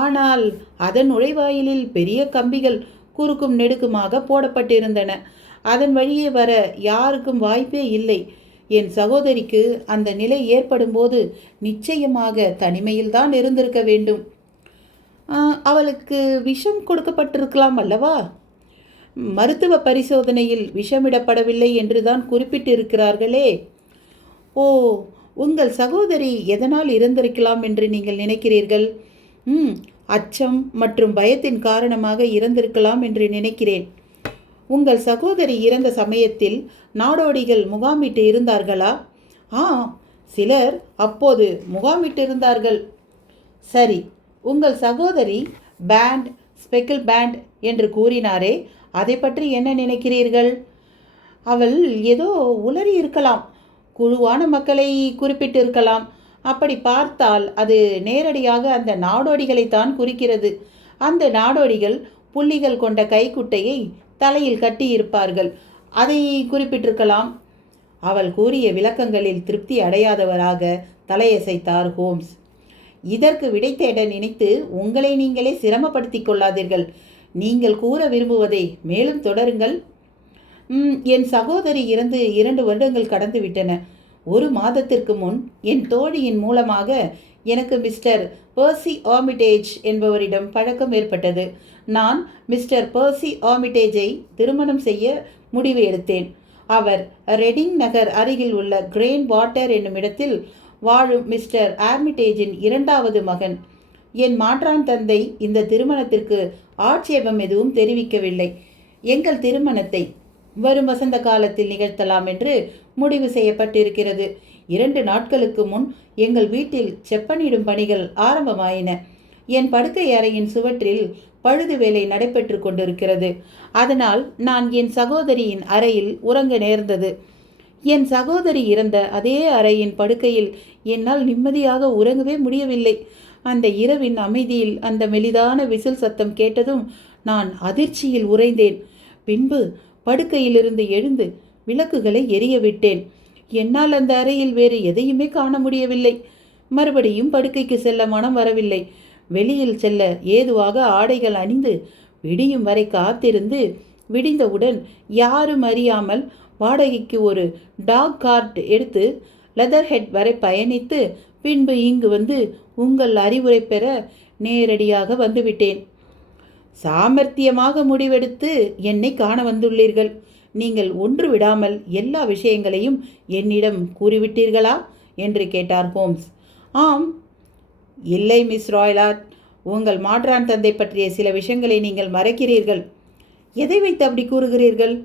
ஆனால் அதன் நுழைவாயிலில் பெரிய கம்பிகள் குறுக்கும் நெடுக்குமாக போடப்பட்டிருந்தன. அதன் வழியே வர யாருக்கும் வாய்ப்பே இல்லை. என் சகோதரிக்கு அந்த நிலை ஏற்படும் போது நிச்சயமாக தனிமையில்தான் இருந்திருக்க வேண்டும். அவளுக்கு விஷம் கொடுக்கப்பட்டிருக்கலாம் அல்லவா? மருத்துவ பரிசோதனையில் விஷமிடப்படவில்லை என்றுதான் குறிப்பிட்டிருக்கிறார்களே. ஓ, உங்கள் சகோதரி எதனால் இறந்திருக்கலாம் என்று நீங்கள் நினைக்கிறீர்கள்? அச்சம் மற்றும் பயத்தின் காரணமாக இறந்திருக்கலாம் என்று நினைக்கிறேன். உங்கள் சகோதரி இறந்த சமயத்தில் நாடோடிகள் முகாமிட்டு இருந்தார்களா? சிலர் அப்போது முகாமிட்டு இருந்தார்கள். சரி, உங்கள் சகோதரி பேண்ட், ஸ்பெக்கிள் பேண்ட் என்று கூறினாரே, அதை பற்றி என்ன நினைக்கிறீர்கள்? அவள் ஏதோ உளறி இருக்கலாம். குழுவான மக்களை குறிப்பிட்டிருக்கலாம். அப்படி பார்த்தால் அது நேரடியாக அந்த நாடோடிகளைத்தான் குறிக்கிறது. அந்த நாடோடிகள் புள்ளிகள் கொண்ட கைக்குட்டையை தலையில் கட்டியிருப்பார்கள். அதை குறிப்பிட்டிருக்கலாம். அவள் கூறிய விளக்கங்களில் திருப்தி அடையாதவராக தலையசைத்தார் ஹோம்ஸ். இதற்கு விடை தேட நினைத்து உங்களை நீங்களே சிரமப்படுத்திக் கொள்ளாதீர்கள். நீங்கள் கூற விரும்புவதை மேலும் தொடருங்கள். என் சகோதரி இறந்து 2 வருடங்கள் கடந்து விட்டன. 1 மாதத்திற்கு முன் என் தோழியின் மூலமாக எனக்கு மிஸ்டர் பெர்சி ஆர்மிடேஜ் என்பவரிடம் பழக்கம் ஏற்பட்டது. நான் மிஸ்டர் பெர்சி ஆர்மிடேஜை திருமணம் செய்ய முடிவு எடுத்தேன். அவர் ரெடிங் நகர் அருகில் உள்ள கிரேன் வாட்டர் என்னும் இடத்தில் வாழும் மிஸ்டர் ஆர்மிடேஜின் 2வது மகன். என் மாற்றான் தந்தை இந்த திருமணத்திற்கு ஆட்சேபம் எதுவும் தெரிவிக்கவில்லை. எங்கள் திருமணத்தை வரும் வசந்த காலத்தில் நிகழ்த்தலாம் என்று முடிவு செய்யப்பட்டிருக்கிறது. 2 நாட்களுக்கு முன் எங்கள் வீட்டில் செப்பனிடும் பணிகள் ஆரம்பமாயின. என் படுக்கை அறையின் சுவற்றில் பழுது வேலை நடைபெற்று கொண்டிருக்கிறது. அதனால் நான் என் சகோதரியின் அறையில் உறங்க நேர்ந்தது. என் சகோதரி இறந்த அதே அறையின் படுக்கையில் என்னால் நிம்மதியாக உறங்கவே முடியவில்லை. அந்த இரவின் அமைதியில் அந்த மெலிதான விசில் சத்தம் கேட்டதும் நான் அதிர்ச்சியில் உறைந்தேன். பின்பு படுக்கையிலிருந்து எழுந்து விளக்குகளை எரிய விட்டேன். என்னால் அந்த அறையில் வேறு எதையுமே காண முடியவில்லை. மறுபடியும் படுக்கைக்கு செல்ல மனம் வரவில்லை. வெளியில் செல்ல ஏதுவாக ஆடைகள் அணிந்து விடியும் வரை காத்திருந்து விடிந்தவுடன் யாரும் அறியாமல் வாடகைக்கு ஒரு டாக் கார்ட் எடுத்து லெதர்ஹெட் வரை பயணித்து பின்பு இங்கு வந்து உங்கள் அறிவுரை பெற நேரடியாக வந்துவிட்டேன். சாமர்த்தியமாக முடிவெடுத்து என்னை காண வந்துள்ளீர்கள். நீங்கள் ஒன்று விடாமல் எல்லா விஷயங்களையும் என்னிடம் கூறிவிட்டீர்களா என்று கேட்டார் ஹோம்ஸ். ஆம். இல்லை மிஸ் ராய்லாட், உங்கள் மாற்றான் தந்தை பற்றிய சில விஷயங்களை நீங்கள் மறைக்கிறீர்கள். எதை வைத்து அப்படி கூறுகிறீர்கள்?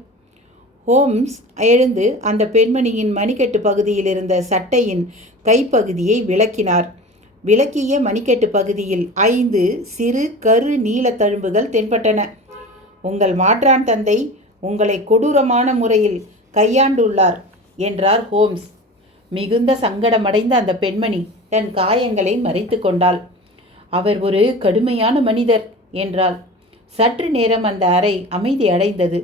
ஹோம்ஸ் எழுந்து அந்த பெண்மணியின் மணிக்கட்டு பகுதியில் இருந்த சட்டையின் கைப்பகுதியை விளக்கினார். விளக்கிய மணிக்கட்டு பகுதியில் 5 சிறு கரு நீல தழும்புகள் தென்பட்டன. உங்கள் மாற்றான் தந்தை உங்களை கொடூரமான முறையில் கையாண்டுள்ளார் என்றார் ஹோம்ஸ். மிகுந்த சங்கடமடைந்த அந்த பெண்மணி தன் காயங்களை மறைத்து கொண்டாள். அவர் ஒரு கடுமையான மனிதர் என்றாள். சற்று நேரம் அந்த அறை அமைதி அடைந்தது.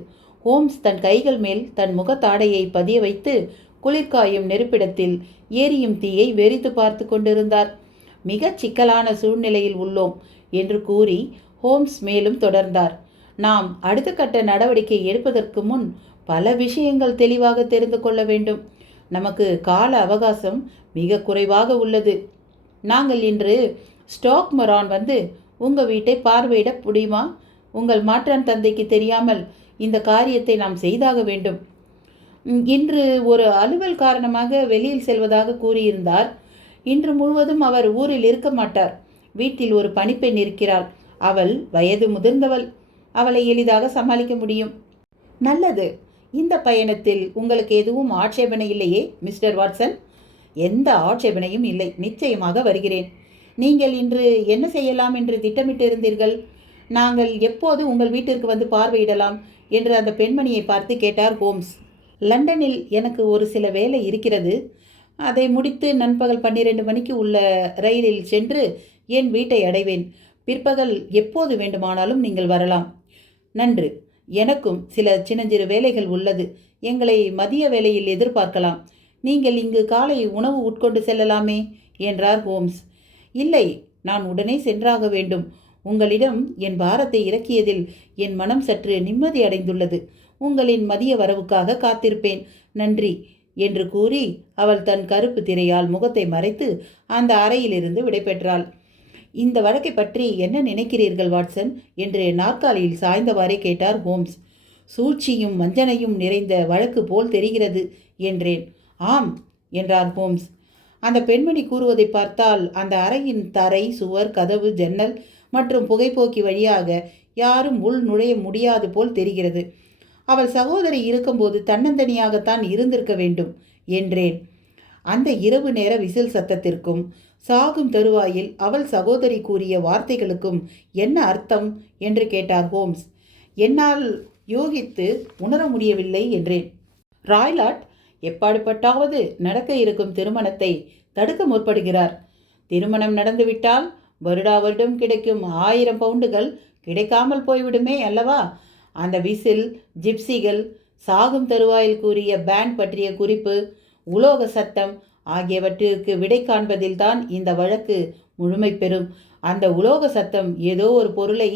ஹோம்ஸ் தன் கைகள் மேல் தன் முகத்தாடையை பதிய வைத்து குளிர்காயும் நெருப்பிடத்தில் எரியும் தீயை வெறித்து பார்த்து கொண்டிருந்தார். மிகச் சிக்கலான சூழ்நிலையில் உள்ளோம் என்று கூறி ஹோம்ஸ் மேலும் தொடர்ந்தார். நாம் அடுத்த கட்ட நடவடிக்கை எடுப்பதற்கு முன் பல விஷயங்கள் தெளிவாக தெரிந்து கொள்ள வேண்டும். நமக்கு கால அவகாசம் மிக குறைவாக உள்ளது. நாங்கள் இன்று ஸ்டாக்மரான் வந்து உங்கள் வீட்டை பார்வையிட முடியுமா? உங்கள் மாற்றான் தந்தைக்கு தெரியாமல் இந்த காரியத்தை நாம் செய்தாக வேண்டும். இன்று ஒரு அலுவல் காரணமாக வெளியில் செல்வதாக கூறியிருந்தார். இன்று முழுவதும் அவர் ஊரில் இருக்க மாட்டார். வீட்டில் ஒரு பணிப்பெண் இருக்கிறாள். அவள் வயது முதிர்ந்தவள். அவளை எளிதாக சமாளிக்க முடியும். நல்லது. இந்த பயணத்தில் உங்களுக்கு எதுவும் ஆட்சேபனை இல்லையே மிஸ்டர் வாட்சன்? எந்த ஆட்சேபனையும் இல்லை. நிச்சயமாக வருகிறேன். நீங்கள் இன்று என்ன செய்யலாம் என்று திட்டமிட்டு இருந்தீர்கள்? நாங்கள் எப்போது உங்கள் வீட்டிற்கு வந்து பார்வையிடலாம் என்று அந்த பெண்மணியை பார்த்து கேட்டார் ஹோம்ஸ். லண்டனில் எனக்கு ஒரு சில வேலை இருக்கிறது. அதை முடித்து நண்பகல் 12 மணிக்கு உள்ள ரயிலில் சென்று என் வீட்டை அடைவேன். பிற்பகல் எப்போது வேண்டுமானாலும் நீங்கள் வரலாம். நன்று. எனக்கும் சில சின்னஞ்சிறு வேலைகள் உள்ளது. எங்களை மதிய வேளையில் எதிர்பார்க்கலாம். நீங்கள் இங்கு காலை உணவு உட்கொண்டு செல்லலாமே என்றார் ஹோம்ஸ். இல்லை, நான் உடனே சென்றாக வேண்டும். உங்களிடம் என் பாரத்தை இறக்கியதில் என் மனம் சற்று நிம்மதி அடைந்துள்ளது. உங்களின் மதிய வரவுக்காக காத்திருப்பேன். நன்றி என்று கூறி அவள் தன் கருப்பு திரையால் முகத்தை மறைத்து அந்த அறையிலிருந்து விடைபெற்றாள். இந்த வழக்கை பற்றி என்ன நினைக்கிறீர்கள் வாட்சன் என்று நாற்காலியில் சாய்ந்தவாறே கேட்டார் ஹோம்ஸ். சூழ்ச்சியும் வஞ்சனையும் நிறைந்த வழக்கு போல் தெரிகிறது என்றேன். ஆம் என்றார் ஹோம்ஸ். அந்த பெண்மணி கூறுவதை பார்த்தால் அந்த அறையின் தரை, சுவர், கதவு, ஜன்னல் மற்றும் புகைப்போக்கி வழியாக யாரும் உள் நுழைய முடியாது போல் தெரிகிறது. அவள் சகோதரி இருக்கும்போது தன்னந்தனியாகத்தான் இருந்திருக்க வேண்டும் என்றேன். அந்த இரவு நேர விசில் சத்தத்திற்கும் சாகும் தருவாயில் அவள் சகோதரி கூறிய வார்த்தைகளுக்கும் என்ன அர்த்தம் என்று கேட்டார் ஹோம்ஸ். என்னால் யோகித்து உணர முடியவில்லை என்றேன். ராய்லாட் எப்பாடுபட்டாவது நடக்க இருக்கும் திருமணத்தை தடுக்க முற்படுகிறார். திருமணம் நடந்துவிட்டால் வருடா வருடம் கிடைக்கும் 1000 பவுண்டுகள் கிடைக்காமல் போய்விடுமே அல்லவா? அந்த விசில், ஜிப்சிகள், சாகும் தருவாயில் கூறிய பேண்ட் பற்றிய குறிப்பு, உலோக சத்தம் ஆகியவற்றிற்கு விடை காண்பதில்தான் இந்த வழக்கு முழுமை பெறும். அந்த உலோக சத்தம் ஏதோ ஒரு பொருளை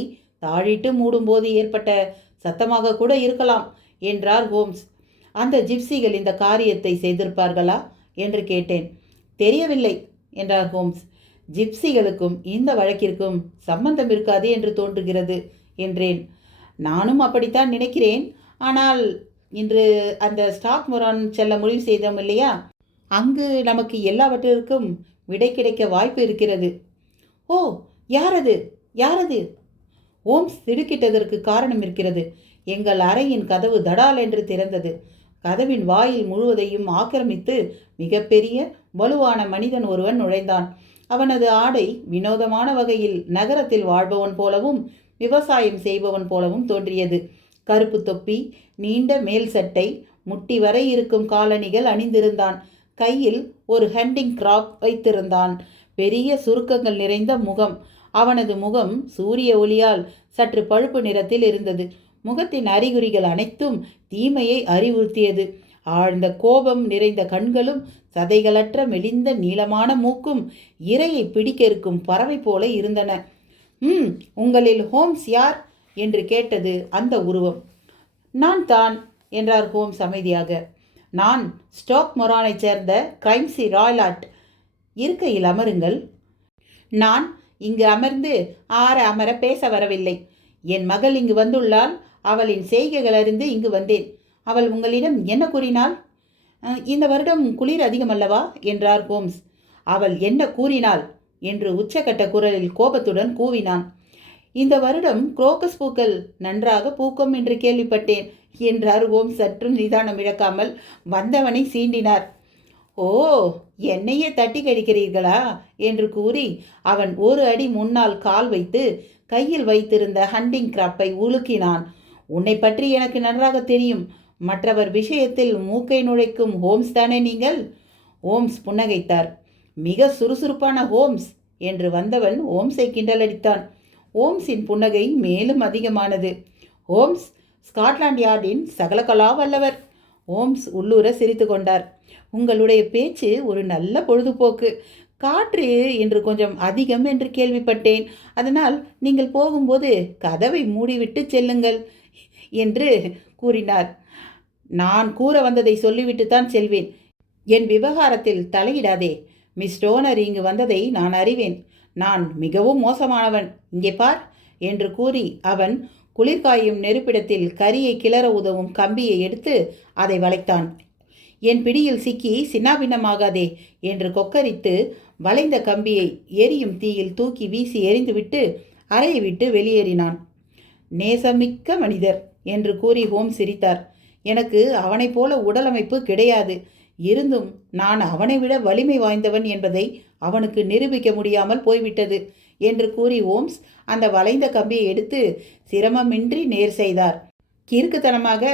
தாழிட்டு மூடும்போது ஏற்பட்ட சத்தமாக கூட இருக்கலாம் என்றார் ஹோம்ஸ். அந்த ஜிப்சிகள் இந்த காரியத்தை செய்திருப்பார்களா என்று கேட்டேன். தெரியவில்லை என்றார் ஹோம்ஸ். ஜிப்சிகளுக்கும் இந்த வழக்கிற்கும் சம்பந்தம் இருக்காது என்று தோன்றுகிறது என்றேன். நானும் அப்படித்தான் நினைக்கிறேன். ஆனால் இன்று அந்த ஸ்டாக் மொரான் செல்ல முடிவு செய்தோம் இல்லையா? அங்கு நமக்கு எல்லாவற்றிற்கும் விடை கிடைக்க வாய்ப்பு இருக்கிறது. ஓ, யாரது யாரது? ஓம்ஸ் திடுக்கிட்டதற்கு காரணம் இருக்கிறது. எங்கள் அறையின் கதவு தடால் என்று திறந்தது. கதவின் வாயில் முழுவதையும் ஆக்கிரமித்து மிகப்பெரிய வலுவான மனிதன் ஒருவன் நுழைந்தான். அவனது ஆடை வினோதமான வகையில் நகரத்தில் வாழ்பவன் போலவும் விவசாயம் செய்பவன் போலவும் தோன்றியது. கருப்பு தொப்பி, நீண்ட மேல் சட்டை, முட்டி வரை இருக்கும் காலணிகள் அணிந்திருந்தான். கையில் ஒரு ஹண்டிங் கிராப் வைத்திருந்தான். பெரிய சுருக்கங்கள் நிறைந்த முகம். அவனது முகம் சூரிய ஒளியால் சற்று பழுப்பு நிறத்தில் இருந்தது. முகத்தின் அறிகுறிகள் அனைத்தும் தீமையை அறிவுறுத்தியது. ஆழ்ந்த கோபம் நிறைந்த கண்களும் சதைகளற்ற மெலிந்த நீளமான மூக்கும் இரையை பிடிக்க இருக்கும் பறவை போல இருந்தன. உங்களில் ஹோம்ஸ் யார் என்று கேட்டது அந்த உருவம். நான் தான் என்றார் ஹோம்ஸ் அமைதியாக. நான் ஸ்டாக் மொரானைச் சேர்ந்த கிரைம்சி ராய்லாட். இருக்கையில் அமருங்கள். நான் இங்கு அமர்ந்து அமர பேச வரவில்லை. என் மகள் இங்கு வந்துள்ளாள். அவளின் செய்கைகள் அறிந்து இங்கு வந்தேன். அவள் உங்களிடம் என்ன கூறினாள்? இந்த வருடம் குளிர் அதிகமல்லவா என்றார் ஹோம்ஸ். அவள் என்ன கூறினாள் என்று உச்சக்கட்ட குரலில் கோபத்துடன் கூவினான். இந்த வருடம் குரோக்கஸ் பூக்கள் நன்றாக பூக்கும் என்று கேள்விப்பட்டேன் என்றார் ஹோம்ஸ். சற்றும் நிதானம் இழக்காமல் வந்தவனை சீண்டினார். ஓ, என்னையே தட்டி கடிக்கிறீர்களா என்று கூறி அவன் ஒரு அடி முன்னால் கால் வைத்து கையில் வைத்திருந்த ஹண்டிங் கிராப்பை உலுக்கினான். உன்னை பற்றி எனக்கு நன்றாக தெரியும். மற்றவர் விஷயத்தில் மூக்கை நுழைக்கும் ஹோம்ஸ் தானே நீங்கள்? ஹோம்ஸ் புன்னகைத்தார். மிக சுறுசுறுப்பான ஹோம்ஸ் என்று வந்தவன் ஹோம்ஸை கிண்டலடித்தான். ஹோம்ஸின் புன்னகை மேலும் அதிகமானது. ஹோம்ஸ் ஸ்காட்லாண்ட் யார்டின் சகலகலா வல்லவர். ஹோம்ஸ் உள்ளூர சிரித்து கொண்டார். உங்களுடைய பேச்சு ஒரு நல்ல பொழுதுபோக்கு. காற்று இன்று கொஞ்சம் அதிகம் என்று கேள்விப்பட்டேன். அதனால் நீங்கள் போகும்போது கதவை மூடிவிட்டு செல்லுங்கள் என்று கூறினார். நான் கூற வந்ததை சொல்லிவிட்டுத்தான் செல்வேன். என் விவகாரத்தில் தலையிடாதே. மிஸ் டோனர் இங்கு வந்ததை நான் அறிவேன். நான் மிகவும் மோசமானவன். இங்கே பார் என்று கூறி அவன் குளிர்காயும் நெருப்பிடத்தில் கரியை கிளற உதவும் கம்பியை எடுத்து அதை வளைத்தான். என் பிடியில் சிக்கி சின்னாபின்னமாகாதே என்று கொக்கரித்து வளைந்த கம்பியை எரியும் தீயில் தூக்கி வீசி எறிந்துவிட்டு அறையை விட்டு வெளியேறினான். நேசமிக்க மனிதர் என்று கூறி ஹோம்ஸ் சிரித்தார். எனக்கு அவனை போல உடலமைப்பு கிடையாது. இருந்தும் நான் அவனை விட வலிமை வாய்ந்தவன் என்பதை அவனுக்கு நிரூபிக்க முடியாமல் போய்விட்டது என்று கூறி ஹோம்ஸ் அந்த வளைந்த கம்பியை எடுத்து சிரமமின்றி நேர் செய்தார். கிறுக்குத்தனமாக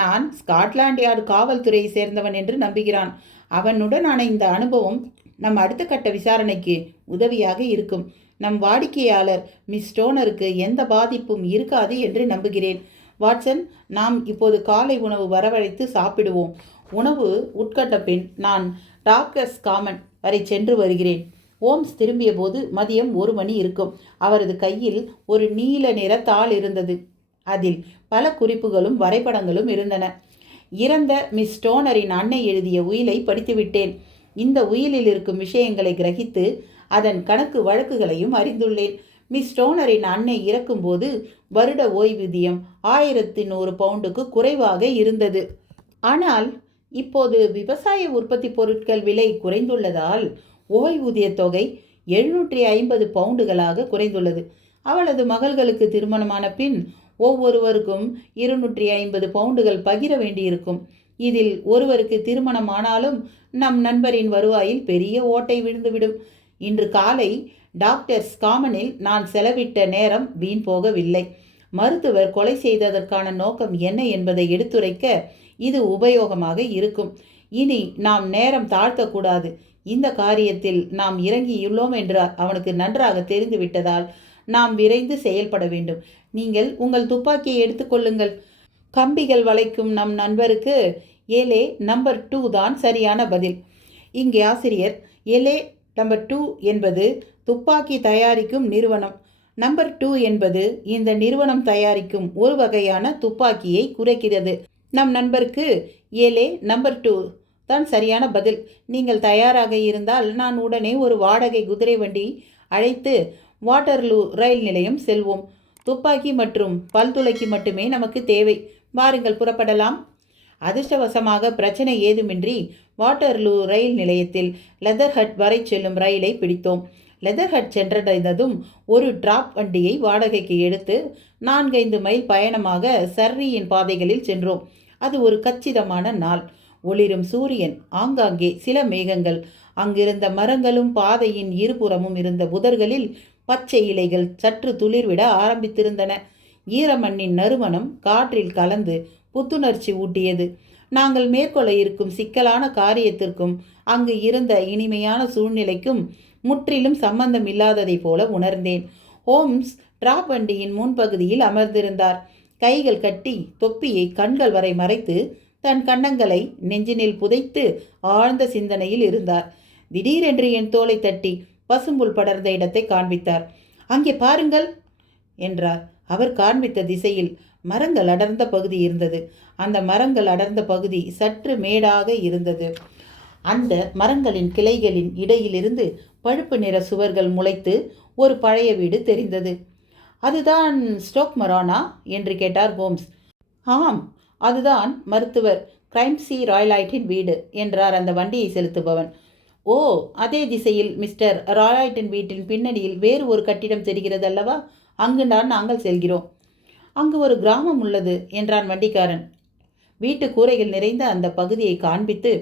நான் ஸ்காட்லாண்ட் யார்டு காவல்துறையை சேர்ந்தவன் என்று நம்புகிறான். அவனுடனான இந்த அனுபவம் நம் அடுத்த கட்ட விசாரணைக்கு உதவியாக இருக்கும். நம் வாடிக்கையாளர் மிஸ் டோனருக்கு எந்த பாதிப்பும் இருக்காது என்று நம்புகிறேன். வாட்சன், நாம் இப்போது காலை உணவு வரவழைத்து சாப்பிடுவோம். உணவு உட்கட்ட பின் நான் டாக்கர்ஸ் காமன் வரை சென்று வருகிறேன். ஹோம்ஸ் திரும்பிய போது மதியம் 1 மணி இருக்கும். அவரது கையில் ஒரு நீல நிற தாள் இருந்தது. அதில் பல குறிப்புகளும் வரைபடங்களும் இருந்தன. இறந்த மிஸ் டோனரின் அன்னை எழுதிய உயிலை படித்துவிட்டேன். இந்த உயிலில் இருக்கும் விஷயங்களை கிரகித்து அதன் கணக்கு வழக்குகளையும் அறிந்துள்ளேன். மிஸ் டோனரின் அன்னை இறக்கும்போது வருட ஓய்வூதியம் 1100 பவுண்டுக்கு குறைவாக இருந்தது. ஆனால் இப்போது விவசாய உற்பத்தி பொருட்கள் விலை குறைந்துள்ளதால் ஓய்வூதிய தொகை 750 பவுண்டுகளாக குறைந்துள்ளது. அவளது மகள்களுக்கு திருமணமான பின் ஒவ்வொருவருக்கும் 250 பவுண்டுகள் பகிர வேண்டியிருக்கும். இதில் ஒருவருக்கு திருமணமானாலும் நம் நண்பரின் வருவாயில் பெரிய ஓட்டை விழுந்துவிடும். இன்று காலை டாக்டர்ஸ் காமனில் நான் செலவிட்ட நேரம் வீண் போகவில்லை. மருத்துவர் கொலை செய்ததற்கான நோக்கம் என்ன என்பதை எடுத்துரைக்க இது உபயோகமாக இருக்கும். இனி நாம் நேரம் தாழ்த்தக்கூடாது. இந்த காரியத்தில் நாம் இறங்கியுள்ளோம் என்று அவனுக்கு நன்றாக தெரிந்து விட்டதால் நாம் விரைந்து செயல்பட வேண்டும். நீங்கள் உங்கள் துப்பாக்கியை எடுத்துக்கொள்ளுங்கள். கம்பிகள் வளைக்கும் நம் நண்பருக்கு ஏலே நம்பர் 2 தான் சரியான பதில். இங்கே ஆசிரியர், ஏலே நம்பர் 2 என்பது துப்பாக்கி தயாரிக்கும் நிறுவனம். நம்பர் 2 என்பது இந்த நிறுவனம் தயாரிக்கும் ஒரு வகையான துப்பாக்கியை குறைக்கிறது. நம் நண்பருக்கு ஏலே நம்பர் 2 தான் சரியான பதில். நீங்கள் தயாராக இருந்தால் நான் உடனே ஒரு வாடகை குதிரை வண்டி அழைத்து வாட்டர்லூ ரயில் நிலையம் செல்வோம். துப்பாக்கி மற்றும் பல்துளைக்கு மட்டுமே நமக்கு தேவை. வாருங்கள், புறப்படலாம். அதிர்ஷ்டவசமாக பிரச்சனை ஏதுமின்றி வாட்டர்லூ ரயில் நிலையத்தில் லெதர்ஹட் வரை செல்லும் ரயிலை பிடித்தோம். லெதர்ஹட் சென்றடைந்ததும் ஒரு டிராப் வண்டியை வாடகைக்கு எடுத்து 4-5 மைல் பயணமாக சர்ரியின் பாதைகளில் சென்றோம். அது ஒரு கச்சிதமான நாள். ஒளிரும் சூரியன், ஆங்காங்கே சில மேகங்கள், அங்கிருந்த மரங்களும் பாதையின் இருபுறமும் இருந்த புதர்களில் பச்சை இலைகள் சற்று துளிர்விட ஆரம்பித்திருந்தன. ஈரமண்ணின் நறுமணம் காற்றில் கலந்து புத்துணர்ச்சி ஊட்டியது. நாங்கள் மேற்கொள்ள இருக்கும் சிக்கலான காரியத்திற்கும் அங்கு இருந்த இனிமையான சூழ்நிலைக்கும் முற்றிலும் சம்பந்தம் இல்லாததை போல உணர்ந்தேன். ஹோம்ஸ் டிராப் வண்டியின் முன்பகுதியில் அமர்ந்திருந்தார். கைகள் கட்டி தொப்பியை கண்கள் வரை மறைத்து தன் கன்னங்களை நெஞ்சினில் புதைத்து ஆழ்ந்த சிந்தனையில் இருந்தார். திடீரென்று என் தோலை தட்டி பசும்புல் படர்ந்த இடத்தை காண்பித்தார். அங்கே பாருங்கள் என்றார். அவர் காண்பித்த திசையில் மரங்கள் அடர்ந்த பகுதி இருந்தது. அந்த மரங்கள் அடர்ந்த பகுதி சற்று மேடாக இருந்தது. அந்த மரங்களின் கிளைகளின் இடையிலிருந்து பழுப்பு நிற சுவர்கள் முளைத்து ஒரு பழைய வீடு தெரிந்தது. அதுதான் ஸ்டோக் மரானா என்று கேட்டார் ஹோம்ஸ். ஆம், அதுதான் மருத்துவர் கிரைம்சி ராய்லாய்ட்டின் வீடு என்றார் அந்த வண்டியை செலுத்துபவன். ஓ, அதே திசையில் மிஸ்டர் ராய்லாய்ட்டின் வீட்டின் பின்னணியில் வேறு ஒரு கட்டிடம் தெரிகிறது அல்லவா? அங்குதான் நாங்கள் செல்கிறோம். அங்கு ஒரு கிராமம் உள்ளது என்றான் வண்டிக்காரன். வீட்டு கூரைகள் நிறைந்த அந்த பகுதியை காண்பித்து,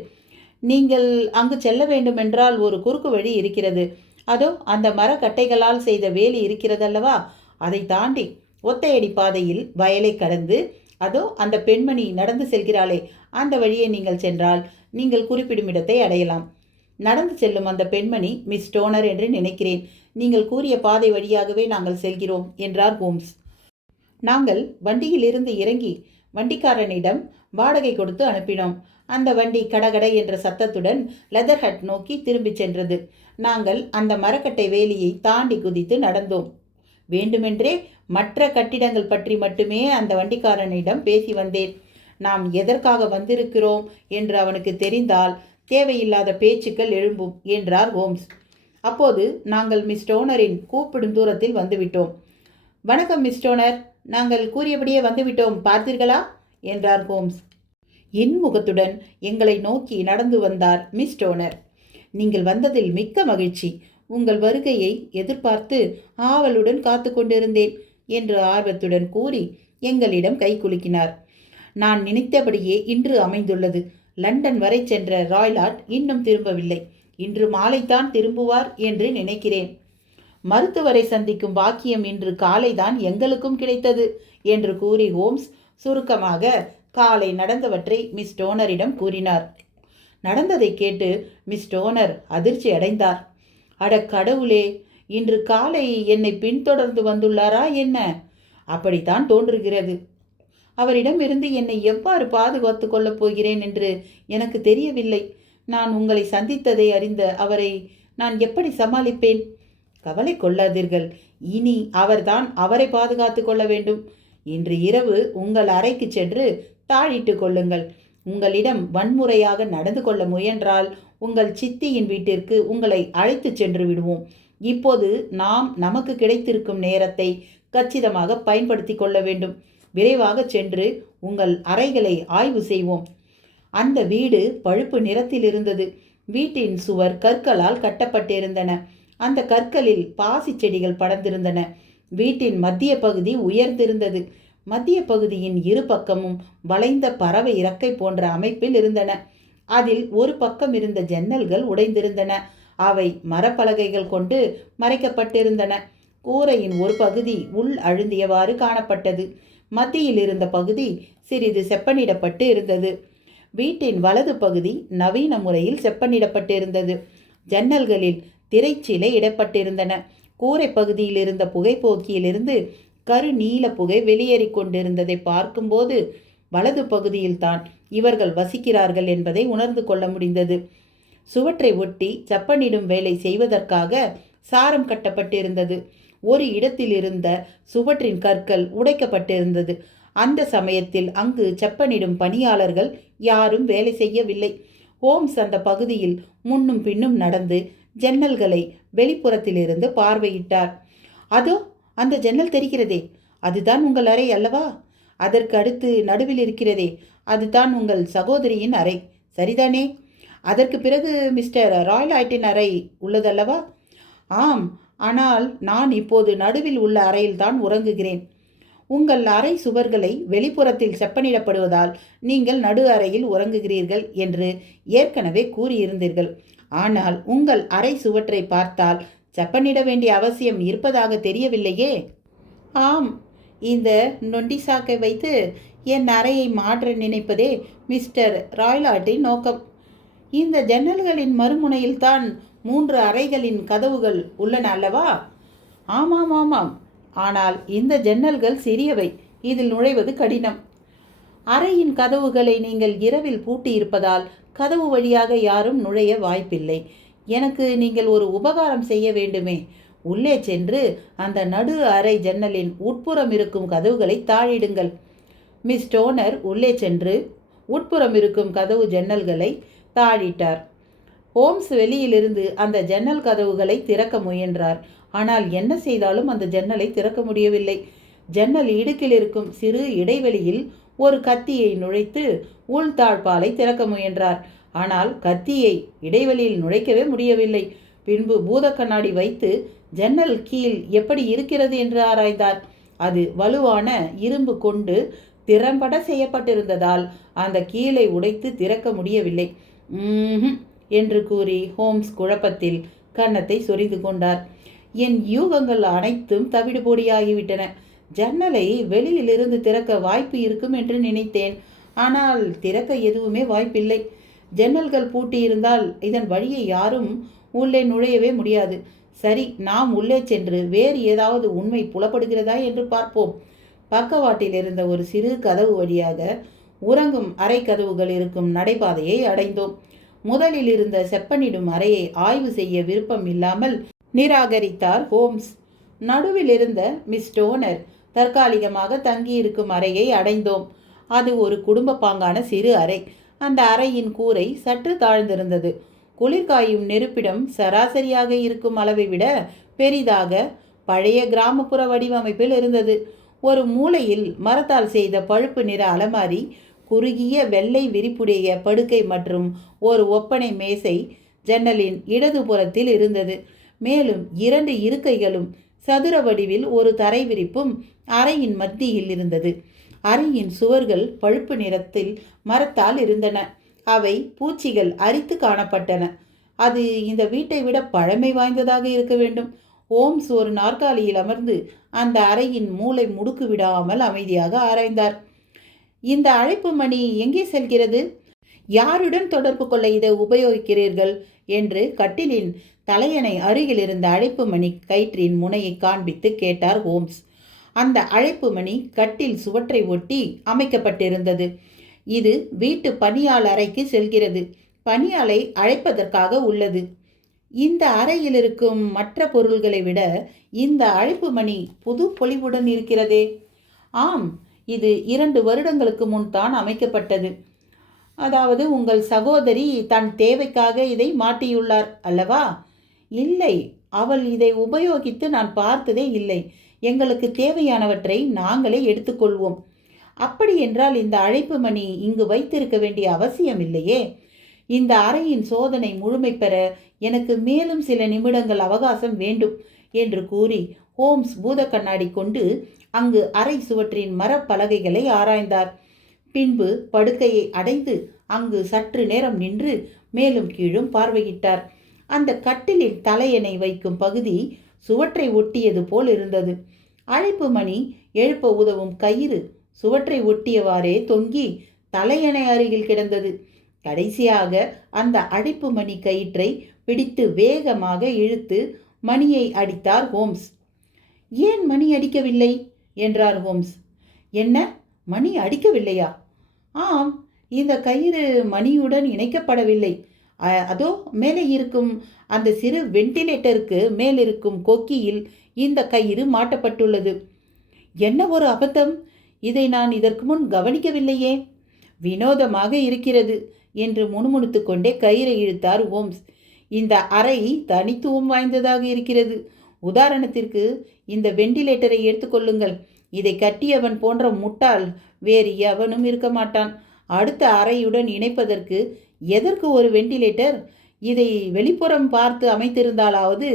நீங்கள் அங்கு செல்ல வேண்டுமென்றால் ஒரு குறுக்கு வழி இருக்கிறது. அதோ அந்த மரக்கட்டைகளால் செய்த வேலி இருக்கிறதல்லவா, அதை தாண்டி ஒத்தையடி பாதையில் வயலை கடந்து அதோ அந்த பெண்மணி நடந்து செல்கிறாளே, அந்த வழியை நீங்கள் சென்றால் நீங்கள் குறிப்பிடும் இடத்தை அடையலாம். நடந்து செல்லும் அந்த பெண்மணி மிஸ் டோனர் என்று நினைக்கிறேன். நீங்கள் கூறிய பாதை வழியாகவே நாங்கள் செல்கிறோம் என்றார் ஹோம்ஸ். நாங்கள் வண்டியிலிருந்து இறங்கி வண்டிக்காரனிடம் வாடகை கொடுத்து அனுப்பினோம். அந்த வண்டி கடகட என்ற சத்தத்துடன் லெதர்ஹட் நோக்கி திரும்பிச் சென்றது. நாங்கள் அந்த மரக்கட்டை வேலியை தாண்டி குதித்து நடந்தோம். வேண்டுமென்றே மற்ற கட்டிடங்கள் பற்றி மட்டுமே அந்த வண்டிக்காரனிடம் பேசி வந்தேன். நாம் எதற்காக வந்திருக்கிறோம் என்று அவனுக்கு தெரிந்தால் தேவையில்லாத பேச்சுக்கள் எழும்பும் என்றார் ஹோம்ஸ். அப்போது நாங்கள் மிஸ் டோனரின் கூப்பிடும் தூரத்தில் வந்துவிட்டோம். வணக்கம் மிஸ் டோனர், நாங்கள் கூறியபடியே வந்துவிட்டோம், பார்த்தீர்களா என்றார் ஹோம்ஸ். இன்முகத்துடன் எங்களை நோக்கி நடந்து வந்தார் மிஸ் டோனர். நீங்கள் வந்ததில் மிக்க மகிழ்ச்சி. உங்கள் வருகையை எதிர்பார்த்து ஆவலுடன் காத்து கொண்டிருந்தேன் என்று ஆர்வத்துடன் கூறி எங்களிடம் கை குலுக்கினார். நான் நினைத்தபடியே இன்று அமைந்துள்ளது. லண்டன் வரை சென்ற ராய்லாட் இன்னும் திரும்பவில்லை. இன்று மாலைத்தான் திரும்புவார் என்று நினைக்கிறேன். மருத்துவரை சந்திக்கும் பாக்கியம் இன்று காலைதான் எங்களுக்கும் கிடைத்தது என்று கூறி ஹோம்ஸ் சுருக்கமாக காலை நடந்தவற்றை மிஸ் டோனரிடம் கூறினார். நடந்ததை கேட்டு மிஸ் டோனர் அதிர்ச்சி அடைந்தார். அட கடவுளே, இன்று காலை என்னை பின்தொடர்ந்து வந்துள்ளாரா என்ன? அப்படித்தான் தோன்றுகிறது. அவரிடமிருந்து என்னை எவ்வாறு பாதுகாத்து கொள்ளப் போகிறேன் என்று எனக்கு தெரியவில்லை. நான் உங்களை சந்தித்ததை அறிந்த அவரை நான் எப்படி சமாளிப்பேன்? கவலை கொள்ளாதீர்கள். இனி அவர்தான் அவரை பாதுகாத்து கொள்ள வேண்டும். இன்று இரவு உங்கள் அறைக்கு சென்று தாழிட்டு கொள்ளுங்கள். உங்களிடம் வன்முறையாக நடந்து கொள்ள முயன்றால் உங்கள் சித்தியின் வீட்டிற்கு உங்களை அழைத்து சென்று விடுவோம். இப்போது நாம் நமக்கு கிடைத்திருக்கும் நேரத்தை கச்சிதமாக பயன்படுத்தி கொள்ள வேண்டும். விரைவாக சென்று உங்கள் அறைகளை ஆய்வு செய்வோம். அந்த வீடு பழுப்பு நிறத்தில் இருந்தது. வீட்டின் சுவர் கற்களால் கட்டப்பட்டிருந்தன. அந்த கற்களில் பாசி செடிகள் படர்ந்திருந்தன. வீட்டின் மத்திய பகுதி உயர்ந்திருந்தது. மத்திய பகுதியின் இரு பக்கமும் வளைந்த பறவை இறக்கை போன்ற அமைப்பில் இருந்தன. அதில் ஒரு பக்கம் இருந்த ஜன்னல்கள் உடைந்திருந்தன. அவை மரப்பலகைகள் கொண்டு மறைக்கப்பட்டிருந்தன. கூரையின் ஒரு பகுதி உள் அழுந்தியவாறு காணப்பட்டது. மத்தியில் இருந்த பகுதி சிறிது செப்பனிடப்பட்டு இருந்தது. வீட்டின் வலது பகுதி நவீன முறையில் செப்பனிடப்பட்டிருந்தது. ஜன்னல்களில் திரைச்சீலை இடப்பட்டிருந்தன. கூரை பகுதியில் இருந்த புகைப்போக்கியிலிருந்து கருநீல புகை வெளியேறி கொண்டிருந்ததை பார்க்கும்போது வலது பகுதியில்தான் இவர்கள் வசிக்கிறார்கள் என்பதை உணர்ந்து கொள்ள முடிந்தது. சுவற்றை ஒட்டி செப்பனிடும் வேலை செய்வதற்காக சாரம் கட்டப்பட்டிருந்தது. ஒரு இடத்தில் இருந்த சுவற்றின் கற்கள் உடைக்கப்பட்டிருந்தது. அந்த சமயத்தில் அங்கு செப்பனிடும் பணியாளர்கள் யாரும் வேலை செய்யவில்லை. ஹோம்ஸ் அந்த பகுதியில் முன்னும் பின்னும் நடந்து ஜன்னல்களை வெளிப்புறத்திலிருந்து பார்வையிட்டார். அதோ அந்த ஜன்னல் தெரிகிறதே, அதுதான் உங்கள் அறை அல்லவா? அதற்கு அடுத்து நடுவில் இருக்கிறதே, அதுதான் உங்கள் சகோதரியின் அறை, சரிதானே? அதற்கு பிறகு மிஸ்டர் ராய்லாய்ட்டின் அறை உள்ளதல்லவா? ஆம், ஆனால் நான் இப்போது நடுவில் உள்ள அறையில்தான் உறங்குகிறேன். உங்கள் அறை சுவர்களை வெளிப்புறத்தில் செப்பனிடப்படுவதால் நீங்கள் நடு அறையில் உறங்குகிறீர்கள் என்று ஏற்கனவே கூறியிருந்தீர்கள். ஆனால் உங்கள் அறை சுவற்றை பார்த்தால் செப்பனிட வேண்டிய அவசியம் இருப்பதாக தெரியவில்லையே. ஆம், இந்த நொண்டி சாக்கை வைத்து என் அறையை மாற்ற நினைப்பதே மிஸ்டர் ராய்லாட்டின் நோக்கம். இந்த ஜன்னல்களின் மறுமுனையில்தான் 3 அறைகளின் கதவுகள் உள்ளன அல்லவா? ஆமாம் ஆமாம், ஆனால் இந்த ஜன்னல்கள் சிறியவை, இதில் நுழைவது கடினம். அறையின் கதவுகளை நீங்கள் இரவில் பூட்டியிருப்பதால் கதவு வழியாக யாரும் நுழைய வாய்ப்பில்லை. எனக்கு நீங்கள் ஒரு உபகாரம் செய்ய வேண்டுமே. உள்ளே சென்று அந்த நடு அறை ஜன்னலின் உட்புறம் இருக்கும் கதவுகளை தாழிடுங்கள். மிஸ் டோனர் உள்ளே சென்று உட்புறம் இருக்கும் கதவு ஜன்னல்களை தாழிட்டார். ஹோம்ஸ் வெளியிலிருந்து அந்த ஜன்னல் கதவுகளை திறக்க முயன்றார். ஆனால் என்ன செய்தாலும் அந்த ஜன்னலை திறக்க முடியவில்லை. ஜன்னல் இடுக்கில் இருக்கும் சிறு இடைவெளியில் ஒரு கத்தியை நுழைத்து உள்தாழ்பாலை திறக்க முயன்றார். ஆனால் கத்தியை இடைவெளியில் நுழைக்கவே முடியவில்லை. பின்பு பூத கண்ணாடி வைத்து ஜன்னல் கீழ் எப்படி இருக்கிறது என்று ஆராய்ந்தார். அது வலுவான இரும்பு கொண்டு திறம்பட செய்யப்பட்டிருந்ததால் அந்த கீழை உடைத்து திறக்க முடியவில்லை. என்று கூறி ஹோம்ஸ் குழப்பத்தில் கன்னத்தை சொரிந்து கொண்டார். என் யூகங்கள் அனைத்தும் தவிடுபொடியாகிவிட்டன. ஜன்னலை வெளியிலிருந்து திறக்க வாய்ப்பு இருக்கும் என்று நினைத்தேன். ஆனால் திறக்க எதுவுமே வாய்ப்பில்லை. ஜன்னல்கள் பூட்டியிருந்தால் இதன் வழியை யாரும் உள்ளே நுழையவே முடியாது. சரி, நாம் உள்ளே சென்று வேறு ஏதாவது உண்மை புலப்படுகிறதா என்று பார்ப்போம். பக்கவாட்டில் இருந்த ஒரு சிறு கதவு வழியாக உறங்கும் அறை கதவுகள் இருக்கும் நடைபாதையை அடைந்தோம். முதலில் இருந்த செப்பனிடும் அறையை ஆய்வு செய்ய விருப்பம் இல்லாமல் நிராகரித்தார் ஹோம்ஸ். நடுவில் இருந்த மிஸ் டோனர் தற்காலிகமாக தங்கியிருக்கும் அறையை அடைந்தோம். அது ஒரு குடும்ப பாங்கான சிறு அறை. அந்த அறையின் கூரை சற்று தாழ்ந்திருந்தது. குளிர்காயும் நெருப்பிடம் சராசரியாக இருக்கும் அளவை விட பெரிதாக பழைய கிராமப்புற வடிவமைப்பில் இருந்தது. ஒரு மூலையில் மரத்தால் செய்த பழுப்பு நிற அலமாரி, குறுகிய வெள்ளை விரிப்புடைய படுக்கை மற்றும் ஒரு ஒப்பனை மேசை ஜன்னலின் இடதுபுறத்தில் இருந்தது. மேலும் 2 இருக்கைகளும் சதுர வடிவில் ஒரு தரை விரிப்பும் அறையின் மத்தியில் இருந்தது. அறையின் சுவர்கள் பழுப்பு நிறத்தில் மரத்தால் இருந்தன. அவை பூச்சிகள் அரித்து காணப்பட்டன. அது இந்த வீட்டை விட பழமை வாய்ந்ததாக இருக்க வேண்டும். ஹோம்ஸ் ஒரு நாற்காலியில் அமர்ந்து அந்த அறையின் மூளை முடுக்கு விடாமல் அமைதியாக ஆராய்ந்தார். இந்த அழைப்பு மணி எங்கே செல்கிறது? யாருடன் தொடர்பு கொள்ள இதை உபயோகிக்கிறீர்கள் என்று கட்டிலின் தலையணை அருகில் இருந்த அழைப்பு மணி கயிற்றின் முனையை காண்பித்து கேட்டார் ஹோம்ஸ். அந்த அழைப்பு மணி கட்டில் சுவற்றை ஒட்டி அமைக்கப்பட்டிருந்தது. இது வீட்டு பணியாளர் அறைக்கு செல்கிறது. பணியாளை அழைப்பதற்காக உள்ளது. இந்த அறையில் இருக்கும் மற்ற பொருள்களை விட இந்த அழைப்பு மணி புது பொலிவுடன் இருக்கிறதே. ஆம், இது 2 வருடங்களுக்கு முன் தான் அமைக்கப்பட்டது. அதாவது உங்கள் சகோதரி தன் தேவைக்காக இதை மாட்டியுள்ளார் அல்லவா? இல்லை, அவள் இதை உபயோகித்து நான் பார்த்ததே இல்லை. எங்களுக்கு தேவையானவற்றை நாங்களே எடுத்துக்கொள்வோம். அப்படி என்றால் இந்த அழைப்பு மணி இங்கு வைத்திருக்க வேண்டிய அவசியம் இல்லையே. இந்த அறையின் சோதனை முழுமை பெற எனக்கு மேலும் சில நிமிடங்கள் அவகாசம் வேண்டும் என்று கூறி ஹோம்ஸ் பூத கண்ணாடி கொண்டு அங்கு அறை சுவற்றின் மரப்பலகைகளை ஆராய்ந்தார். பின்பு படுக்கையை அடைந்து அங்கு சற்று நேரம் நின்று மேலும் கீழும் பார்வையிட்டார். அந்த கட்டிலில் தலையணை வைக்கும் பகுதி சுவற்றை ஒட்டியது போல் இருந்தது. அழைப்பு மணி எழுப்ப உதவும் கயிறு சுவற்றை ஒட்டியவாறே தொங்கி தலையணை அருகில் கிடந்தது. கடைசியாக அந்த அடைப்பு மணி கயிற்றை பிடித்து வேகமாக இழுத்து மணியை அடித்தார் ஹோம்ஸ். ஏன் மணி அடிக்கவில்லை என்றார் ஹோம்ஸ். என்ன, மணி அடிக்கவில்லையா? ஆம், இந்த கயிறு மணியுடன் இணைக்கப்படவில்லை. அதோ மேலே இருக்கும் அந்த சிறு வெண்டிலேட்டருக்கு மேலிருக்கும் கொக்கியில் இந்த கயிறு மாட்டப்பட்டுள்ளது. என்ன ஒரு அபத்தம்! இதை நான் இதற்கு முன் கவனிக்கவில்லையே. வினோதமாக இருக்கிறது என்று முணுமுணுத்து கொண்டே கயிறை இழுத்தார் ஹோம்ஸ். இந்த அறை தனித்துவம் வாய்ந்ததாக இருக்கிறது. உதாரணத்திற்கு இந்த வெண்டிலேட்டரை எடுத்துக்கொள்ளுங்கள். இதை கட்டியவன் போன்ற முட்டாள் வேறு எவனும் இருக்க மாட்டான். அடுத்த அறையுடன் இணைப்பதற்கு எதற்கு ஒரு வெண்டிலேட்டர்? இதை வெளிப்புறம் பார்த்து அமைத்திருந்தாலாவது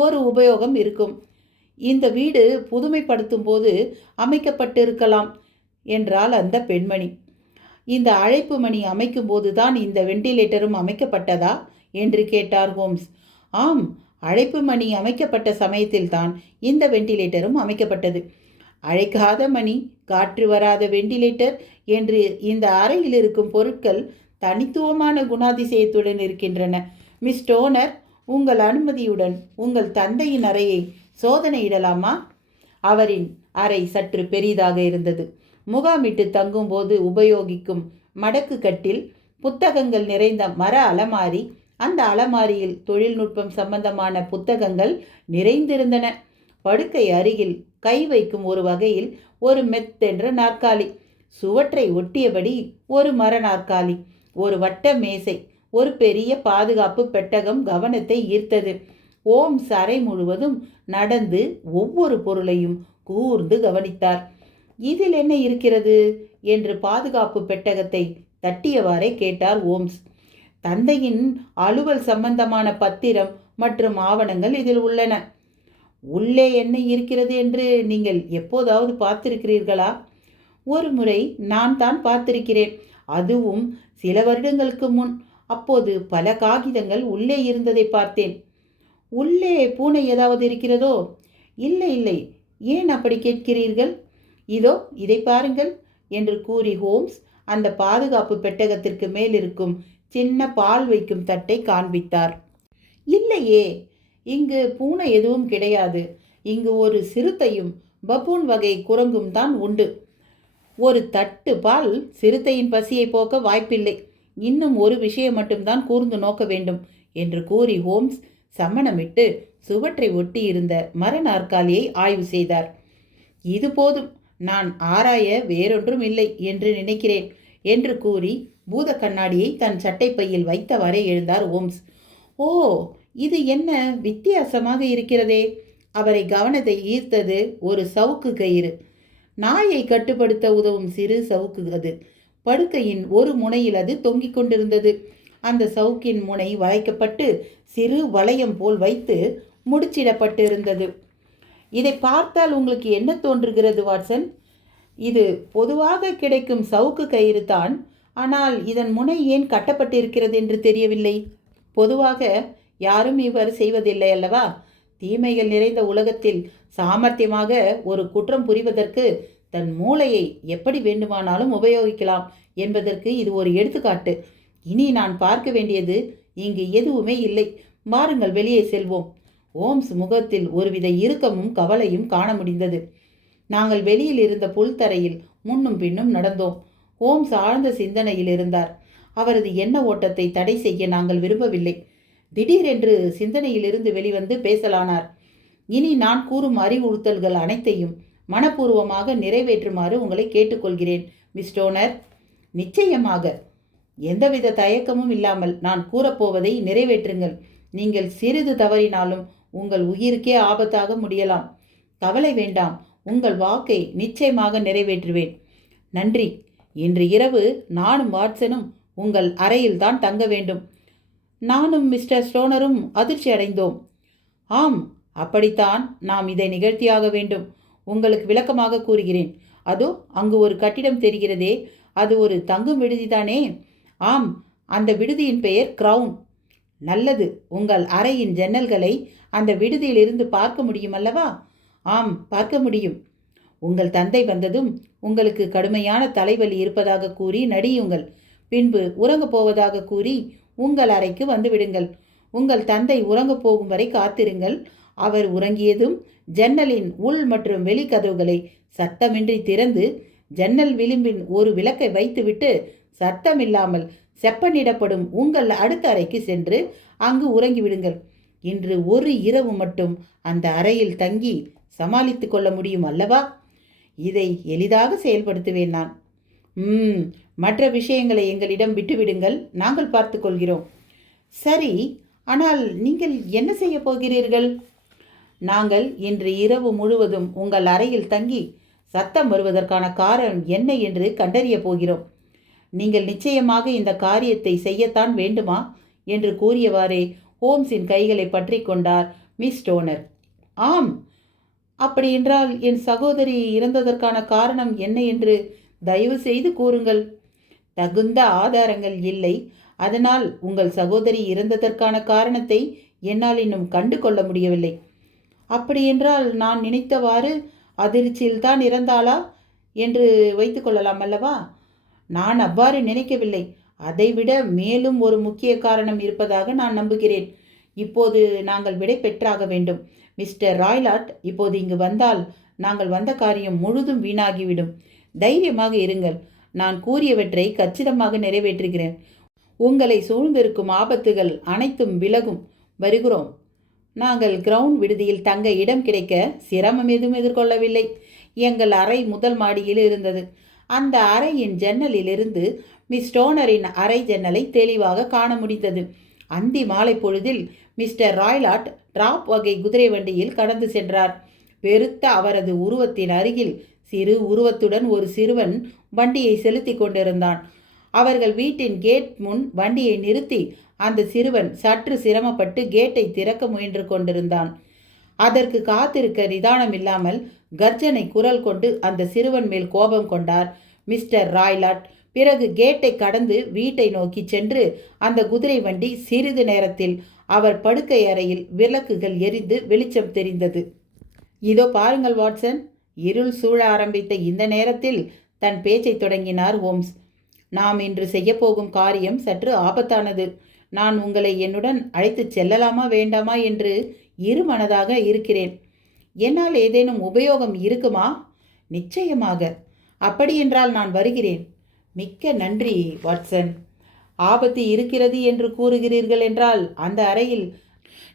ஒரு உபயோகம் இருக்கும். இந்த வீடு புதுமைப்படுத்தும் போது அமைக்கப்பட்டிருக்கலாம் என்றாள் அந்த பெண்மணி. இந்த அழைப்பு மணி அமைக்கும் போதுதான் இந்த வெண்டிலேட்டரும் அமைக்கப்பட்டதா என்று கேட்டார் ஹோம்ஸ். ஆம், அழைப்பு மணி அமைக்கப்பட்ட சமயத்தில்தான் இந்த வெண்டிலேட்டரும் அமைக்கப்பட்டது. அழைக்காத மணி, காற்று வராத வெண்டிலேட்டர் என்று இந்த அறையில் இருக்கும் பொருட்கள் தனித்துவமான குணாதிசயத்துடன் இருக்கின்றன. மிஸ் டோனர், உங்கள் அனுமதியுடன் உங்கள் தந்தையின் அறையை சோதனையிடலாமா? அவரின் அறை சற்று பெரிதாக இருந்தது. முகாமிட்டு தங்கும்போது உபயோகிக்கும் மடக்கு கட்டில், புத்தகங்கள் நிறைந்த மர அலமாரி, அந்த அலமாரியில் தொழில்நுட்பம் சம்பந்தமான புத்தகங்கள் நிறைந்திருந்தன. படுக்கை அருகில் கை வைக்கும் ஒரு வகையில் ஒரு மெத்தென்ற நாற்காலி, சுவற்றை ஒட்டியபடி ஒரு மர நாற்காலி, ஒரு வட்ட மேசை, ஒரு பெரிய பாதுகாப்பு பெட்டகம் கவனத்தை ஈர்த்தது. ஓம்ஸ் அறை முழுவதும் நடந்து ஒவ்வொரு பொருளையும் கூர்ந்து கவனித்தார். இதில் என்ன இருக்கிறது என்று பாதுகாப்பு பெட்டகத்தை தட்டியவாறே கேட்டார் ஓம்ஸ். தந்தையின் அலுவல் சம்பந்தமான பத்திரம் மற்றும் ஆவணங்கள் இதில் உள்ளன. உள்ளே என்ன இருக்கிறது என்று நீங்கள் எப்போதாவது பார்த்திருக்கிறீர்களா? ஒரு முறை நான் தான் பார்த்திருக்கிறேன், அதுவும் சில வருடங்களுக்கு முன். அப்போது பல காகிதங்கள் உள்ளே இருந்ததை பார்த்தேன். உள்ளே பூனை ஏதாவது இருக்கிறதோ? இல்லை இல்லை, ஏன் அப்படி கேட்கிறீர்கள்? இதோ இதை பாருங்கள் என்று கூறி ஹோம்ஸ் அந்த பாதுகாப்பு பெட்டகத்திற்கு மேல் இருக்கும் சின்ன பால் வைக்கும் தட்டை காண்பித்தார். இல்லையே, இங்கு பூனை எதுவும் கிடையாது. இங்கு ஒரு சிறுத்தையும் பப்பூன் வகை குரங்கும் தான் உண்டு. ஒரு தட்டு பால் சிறுத்தையின் பசியை போக்க வாய்ப்பில்லை. இன்னும் ஒரு விஷயம் மட்டும்தான் கூர்ந்து நோக்க வேண்டும் என்று கூறி ஹோம்ஸ் சம்மணமிட்டு சுவற்றை ஒட்டி இருந்த மர நாற்காலியை ஆய்வு செய்தார். இது போதும், நான் ஆராய வேறொன்றும் இல்லை என்று நினைக்கிறேன் என்று கூறி பூத கண்ணாடியை தன் சட்டைப்பையில் வைத்தவாறே எழுந்தார் ஹோம்ஸ். ஓ, இது என்ன வித்தியாசமாக இருக்கிறதே! அவரை கவனத்தை ஈர்த்தது ஒரு சவுக்கு கயிறு. நாயை கட்டுப்படுத்த உதவும் சிறு சவுக்கு அது. படுக்கையின் ஒரு முனையில் அது தொங்கிக் கொண்டிருந்தது. அந்த சவுக்கின் முனை வளைக்கப்பட்டு சிறு வளையம் போல் வைத்து முடிச்சிடப்பட்டு இருந்தது. இதை பார்த்தால் உங்களுக்கு என்ன தோன்றுகிறது வாட்சன்? இது பொதுவாக கிடைக்கும் சவுக்கு கயிறு தான். ஆனால் இதன் முனை ஏன் கட்டப்பட்டிருக்கிறது என்று தெரியவில்லை. பொதுவாக யாரும் இவ்வாறு செய்வதில்லை அல்லவா? தீமைகள் நிறைந்த உலகத்தில் சாமர்த்தியமாக ஒரு குற்றம் புரிவதற்கு தன் மூளையை எப்படி வேண்டுமானாலும் உபயோகிக்கலாம் என்பதற்கு இது ஒரு எடுத்துக்காட்டு. இனி நான் பார்க்க வேண்டியது இங்கு எதுவுமே இல்லை. வாருங்கள், வெளியே செல்வோம். ஓம்ஸ் முகத்தில் ஒருவித இறுக்கமும் கவலையும் காண முடிந்தது. நாங்கள் வெளியில் இருந்த புல்தரையில் முன்னும் பின்னும் நடந்தோம். ஓம்ஸ் ஆழ்ந்த சிந்தனையில் இருந்தார். அவரது எண்ண ஓட்டத்தை தடை செய்ய நாங்கள் விரும்பவில்லை. திடீரென்று சிந்தனையிலிருந்து வெளிவந்து பேசலானார். இனி நான் கூறும் அறிவுறுத்தல்கள் அனைத்தையும் மனப்பூர்வமாக நிறைவேற்றுமாறு உங்களை கேட்டுக்கொள்கிறேன் மிஸ் டோனர். நிச்சயமாக, எந்தவித தயக்கமும் இல்லாமல் நான் கூறப்போவதை நிறைவேற்றுங்கள். நீங்கள் சிறிது தவறினாலும் உங்கள் உயிருக்கே ஆபத்தாக முடியலாம். கவலை வேண்டாம், உங்கள் வாக்கை நிச்சயமாக நிறைவேற்றுவேன். நன்றி. இன்று இரவு நானும் வாட்சனும் உங்கள் அறையில்தான் தங்க வேண்டும். நானும் மிஸ்டர் ஸ்டோனரும் அதிர்ச்சி அடைந்தோம். ஆம், அப்படித்தான் நாம் இதை நிகழ்த்தியாக வேண்டும். உங்களுக்கு விளக்கமாக கூறுகிறேன். அதோ அங்கு ஒரு கட்டிடம் தெரிகிறதே, அது ஒரு தங்கும் விடுதிதானே? ஆம், அந்த விடுதியின் பெயர் கிரவுன். நல்லது. உங்கள் அறையின் ஜன்னல்களை அந்த விடுதியிலிருந்து பார்க்க முடியும் அல்லவா? ஆம், பார்க்க முடியும். உங்கள் தந்தை வந்ததும் உங்களுக்கு கடுமையான தலைவலி இருப்பதாக கூறி நடியுங்கள். பின்பு உறங்கப் போவதாக கூறி உங்கள் அறைக்கு வந்துவிடுங்கள். உங்கள் தந்தை உறங்கப் போகும் வரை காத்திருங்கள். அவர் உறங்கியதும் ஜன்னலின் உள் மற்றும் வெளிக்கதவுகளை சத்தமின்றி திறந்து ஜன்னல் விளிம்பின் ஒரு விளக்கை வைத்துவிட்டு சத்தமில்லாமல் செப்பனிடப்படும் உங்கள் அடுத்த அறைக்கு சென்று அங்கு உறங்கிவிடுங்கள். இன்று ஒரு இரவு மட்டும் அந்த அறையில் தங்கி சமாளித்து கொள்ள முடியும் அல்லவா? இதை எளிதாக செயல்படுத்துவேன் நான். மற்ற விஷயங்களை எங்களிடம் விட்டுவிடுங்கள், நாங்கள் பார்த்து கொள்கிறோம். சரி, ஆனால் நீங்கள் என்ன செய்ய போகிறீர்கள்? நாங்கள் இன்று இரவு முழுவதும் உங்கள் அறையில் தங்கி சத்தம் வருவதற்கான காரணம் என்ன என்று கண்டறிய போகிறோம். நீங்கள் நிச்சயமாக இந்த காரியத்தை செய்யத்தான் வேண்டுமா என்று கூறியவாறே ஹோம்ஸின் கைகளை பற்றி கொண்டார் மிஸ் ஸ்டோனர். ஆம், அப்படியென்றால் என் சகோதரி இறந்ததற்கான காரணம் என்ன என்று தயவு செய்து கூறுங்கள். தகுந்த ஆதாரங்கள் இல்லை. அதனால் உங்கள் சகோதரி இறந்ததற்கான காரணத்தை என்னால் இன்னும் கண்டு கொள்ள முடியவில்லை. அப்படியென்றால் நான் நினைத்தவாறு அதிர்ச்சியில்தான் இறந்தாளா என்று வைத்துக்கொள்ளலாம் அல்லவா? நான் அவ்வாறு நினைக்கவில்லை. அதைவிட மேலும் ஒரு முக்கிய காரணம் இருப்பதாக நான் நம்புகிறேன். இப்போது நாங்கள் விடை பெற்றாக வேண்டும். மிஸ்டர் ராய்லாட் இப்போது இங்கு வந்தால் நாங்கள் வந்த காரியம் முழுதும் வீணாகிவிடும். தைரியமாக இருங்கள். நான் கூறியவற்றை கச்சிதமாக நிறைவேற்றுகிறேன். உங்களை சூழ்ந்திருக்கும் ஆபத்துகள் அனைத்தும் விலகும். வருகிறோம். நாங்கள் கிரவுண்ட் விடுதியில் தங்க இடம் கிடைக்க சிரமம் எதுவும் எதிர்கொள்ளவில்லை. எங்கள் அறை முதல் மாடியில் இருந்தது. அந்த அறையின் ஜன்னலிலிருந்து மிஸ் ஸ்டோனரின் அறை ஜன்னலை தெளிவாக காண முடிந்தது. அந்தி மாலை பொழுதில் மிஸ்டர் ராய்லாட் டிராப் வகை குதிரை வண்டியில் கடந்து சென்றார். பெருத்த அவரது உருவத்தின் அருகில் சிறு உருவத்துடன் ஒரு சிறுவன் வண்டியை செலுத்தி கொண்டிருந்தான். அவர்கள் வீட்டின் கேட் முன் வண்டியை நிறுத்தி அந்த சிறுவன் சற்று சிரமப்பட்டு கேட்டை திறக்க முயன்று கொண்டிருந்தான். அதற்கு காத்திருக்க நிதானம் இல்லாமல் கர்ஜனை குரல் கொண்டு அந்த சிறுவன் மேல் கோபம் கொண்டார் மிஸ்டர் ராய்லாட். பிறகு கேட்டை கடந்து வீட்டை நோக்கி சென்று அந்த குதிரை வண்டி சிறிது நேரத்தில் அவர் படுக்கை அறையில் விளக்குகள் எரிந்து வெளிச்சம் தெரிந்தது. இதோ பாருங்கள் வாட்சன், இருள் சூழ ஆரம்பித்த இந்த நேரத்தில் தன் பேச்சை தொடங்கினார் ஹோம்ஸ். நாம் இன்று செய்யப்போகும் காரியம் சற்று ஆபத்தானது. நான் உங்களை என்னுடன் அழைத்துச் செல்லலாமா வேண்டாமா என்று இருமனதாக இருக்கிறேன். என்னால் ஏதேனும் உபயோகம் இருக்குமா? நிச்சயமாக. அப்படியென்றால் நான் வருகிறேன். மிக்க நன்றி வாட்சன். ஆபத்து இருக்கிறது என்று கூறுகிறீர்கள் என்றால் அந்த அறையில்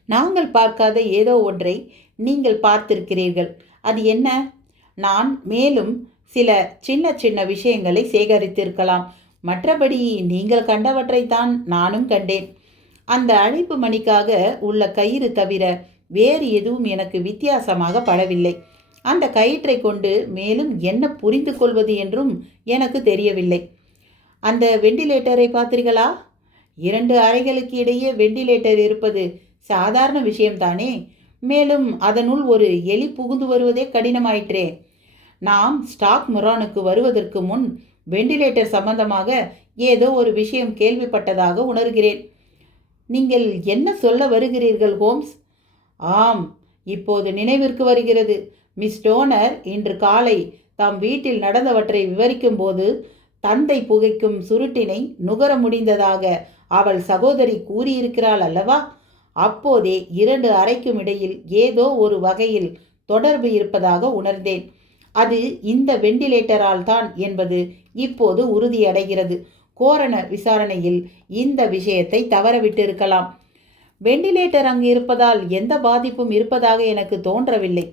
நாங்கள் பார்க்காத ஏதோ ஒன்றை நீங்கள் பார்த்திருக்கிறீர்கள். அது என்ன? நான் மேலும் சில சின்ன சின்ன விஷயங்களை சேகரித்திருக்கலாம். மற்றபடி நீங்கள் கண்டவற்றைத்தான் நானும் கண்டேன். அந்த அழைப்பு மணிக்காக உள்ள கயிறு தவிர வேறு எதுவும் எனக்கு வித்தியாசமாக படவில்லை. அந்த கயிற்றை கொண்டு மேலும் என்ன புரிந்து கொள்வது என்றும் எனக்கு தெரியவில்லை. அந்த வெண்டிலேட்டரை பார்த்தீர்களா? 2 அறைகளுக்கு இடையே வெண்டிலேட்டர் இருப்பது சாதாரண விஷயம்தானே. மேலும் அதனுள் ஒரு எலி புகுந்து வருவதே கடினமாயிற்றே. நாம் ஸ்டாக் மொரானுக்கு வருவதற்கு முன் வெண்டிலேட்டர் சம்பந்தமாக ஏதோ ஒரு விஷயம் கேள்விப்பட்டதாக உணர்கிறேன். நீங்கள் என்ன சொல்ல வருகிறீர்கள் ஹோம்ஸ்? ஆம், இப்போது நினைவிற்கு வருகிறது. மிஸ் ஸ்டோனர் இன்று காலை தாம் வீட்டில் நடந்தவற்றை விவரிக்கும் போது தந்தை புகைக்கும் சுருட்டினை நுகர முடிந்ததாக அவள் சகோதரி கூறியிருக்கிறாள் அல்லவா? அப்போதே 2 அறைக்கும் இடையில் ஏதோ ஒரு வகையில் தொடர்பு இருப்பதாக உணர்ந்தேன். அது இந்த வெண்டிலேட்டரால் தான் என்பது இப்போது உறுதியடைகிறது. கோரனர் விசாரணையில் இந்த விஷயத்தை தவறவிட்டிருக்கலாம். வெண்டிலேட்டர் அங்கு இருப்பதால் எந்த பாதிப்பும் இருப்பதாக எனக்கு தோன்றவில்லை.